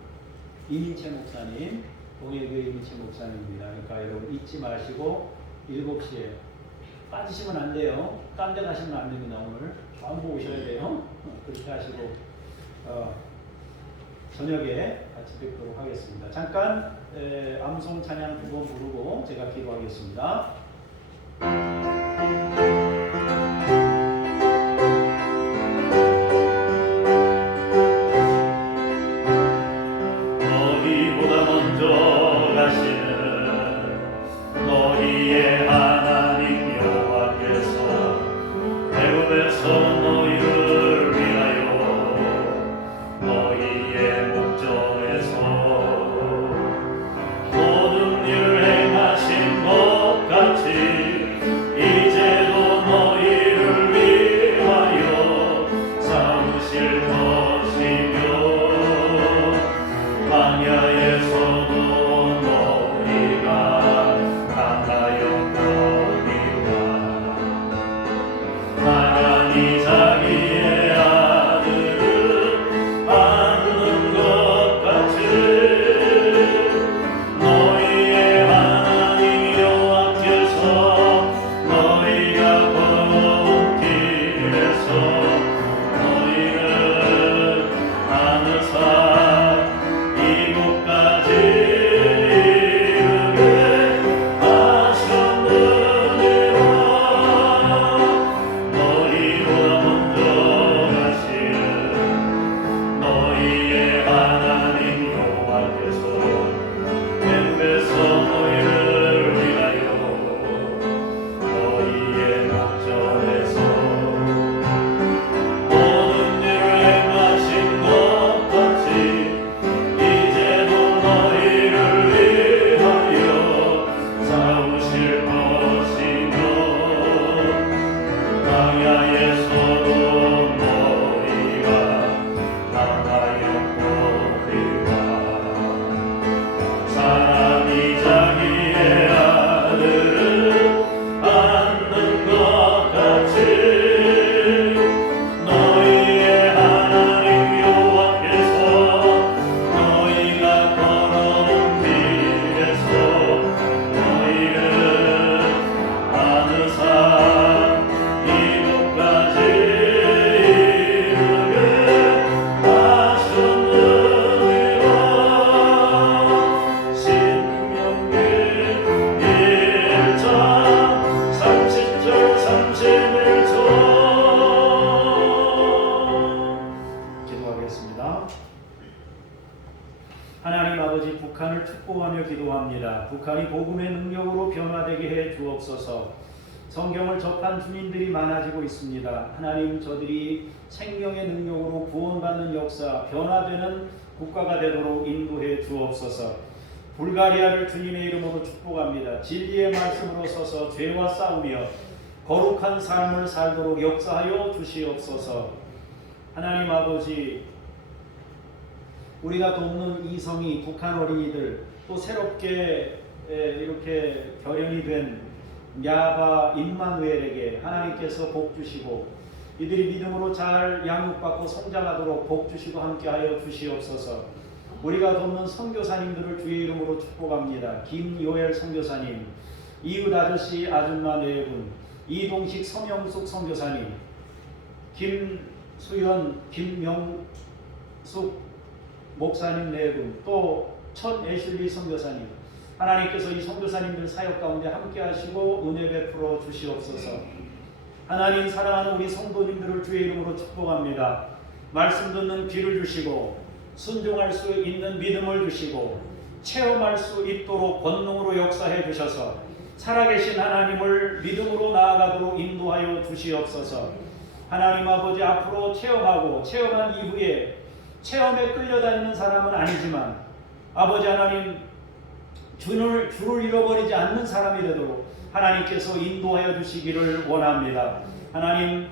이민채 목사님, 동해교회 이민채 목사님입니다. 그러니까 여러분 잊지 마시고 7시에 빠지시면 안 돼요. 딴 데 가시면 안 됩니다. 오늘 전부 오셔야 돼요. 그렇게 하시고 저녁에 같이 뵙도록 하겠습니다. 잠깐 암송 찬양 2번 부르고 제가 기도하겠습니다. 너희보다 먼저 가시는 너희의 하나님 여호와께서 애굽에서 너희를 위하여 너희의 목전에서 모든 일을 행하신 것 같이 이제도 너희를 위하여 싸우실 것이며 광야에서도 하나님 아버지, 북한을 축복하며 기도합니다. 북한이 복음의 능력으로 변화되게 해 주옵소서. 성경을 접한 주민들이 많아지고 있습니다. 하나님, 저들이 생명의 능력으로 구원받는 역사, 변화되는 국가가 되도록 인도해 주옵소서. 불가리아를 주님의 이름으로 축복합니다. 진리의 말씀으로 서서 죄와 싸우며 거룩한 삶을 살도록 역사하여 주시옵소서. 하나님 아버지, 우리가 돕는 이성이 북한 어린이들, 또 새롭게 이렇게 결연이 된 야바 임마누엘에게 하나님께서 복 주시고 이들이 믿음으로 잘 양육받고 성장하도록 복 주시고 함께하여 주시옵소서. 우리가 돕는 선교사님들을 주의 이름으로 축복합니다. 김요엘 선교사님, 이웃 아저씨 아줌마 네 분, 이동식 서명숙 선교사님, 김수현 김명숙 목사님 네 분, 또 천 애슐리 선교사님, 하나님께서 이 선교사님들 사역 가운데 함께 하시고 은혜 베풀어 주시옵소서. 하나님, 사랑하는 우리 성도님들을 주의 이름으로 축복합니다. 말씀 듣는 귀를 주시고 순종할 수 있는 믿음을 주시고 체험할 수 있도록 권능으로 역사해 주셔서 살아계신 하나님을 믿음으로 나아가도록 인도하여 주시옵소서. 하나님 아버지, 앞으로 체험하고 체험한 이후에 체험에 끌려다니는 사람은 아니지만 아버지 하나님, 줄을 잃어버리지 않는 사람이 되도록 하나님께서 인도하여 주시기를 원합니다. 하나님,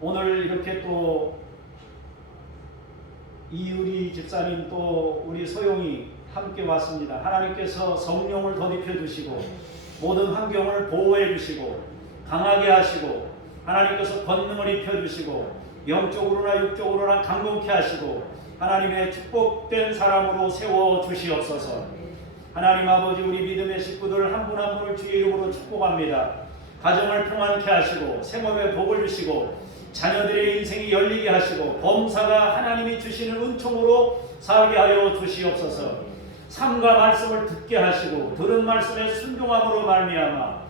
오늘 이렇게 또 이유리 집사님, 또 우리 소영이 함께 왔습니다. 하나님께서 성령을 덧입혀 주시고 모든 환경을 보호해 주시고 강하게 하시고 하나님께서 권능을 입혀 주시고 영적으로나 육적으로나 강건케 하시고 하나님의 축복된 사람으로 세워 주시옵소서. 하나님 아버지, 우리 믿음의 식구들 한 분 한 분을 주의 이름으로 축복합니다. 가정을 평안케 하시고 생업에 복을 주시고 자녀들의 인생이 열리게 하시고 범사가 하나님이 주시는 은총으로 살게 하여 주시옵소서. 삶과 말씀을 듣게 하시고 들은 말씀에 순종함으로 말미암아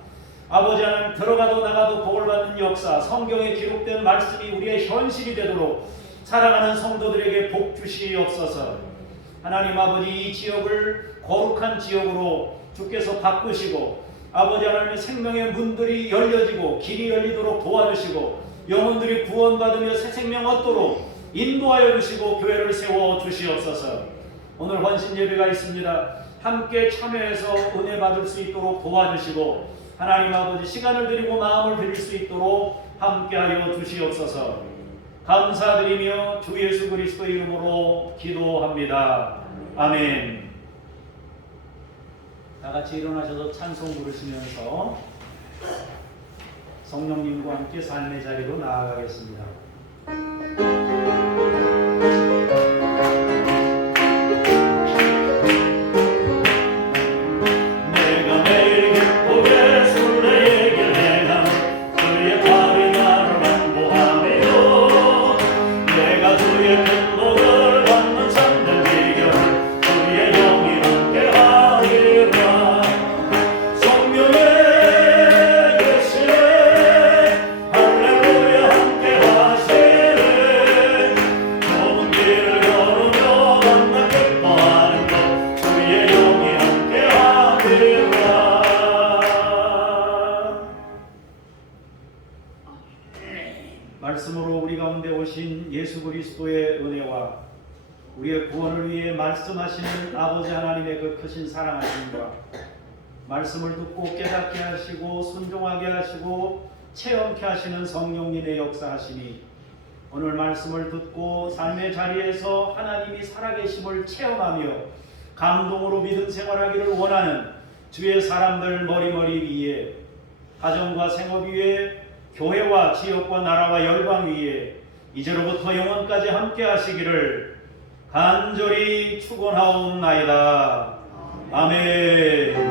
아버지 하나님, 들어가도 나가도 복을 받는 역사, 성경에 기록된 말씀이 우리의 현실이 되도록 살아가는 성도들에게 복 주시옵소서. 하나님 아버지, 이 지역을 거룩한 지역으로 주께서 바꾸시고 아버지 하나님의 생명의 문들이 열려지고 길이 열리도록 도와주시고 영혼들이 구원받으며 새 생명 얻도록 인도하여 주시고 교회를 세워 주시옵소서. 오늘 헌신 예배가 있습니다. 함께 참여해서 은혜 받을 수 있도록 도와주시고 하나님 아버지, 시간을 드리고 마음을 드릴 수 있도록 함께하여 주시옵소서. 감사드리며 주 예수 그리스도 이름으로 기도합니다. 아멘. 다 같이 일어나셔서 찬송 부르시면서 성령님과 함께 삶의 자리로 나아가겠습니다. 말씀으로 우리 가운데 오신 예수 그리스도의 은혜와 우리의 구원을 위해 말씀하시는 아버지 하나님의 그 크신 사랑하심과 말씀을 듣고 깨닫게 하시고 순종하게 하시고 체험케 하시는 성령님의 역사하시니 오늘 말씀을 듣고 삶의 자리에서 하나님이 살아계심을 체험하며 감동으로 믿음 생활하기를 원하는 주의 사람들 머리머리 위에, 가정과 생업 위에, 교회와 지역과 나라와 열방 위에 이제로부터 영원까지 함께 하시기를 간절히 축원하옵나이다. 아멘.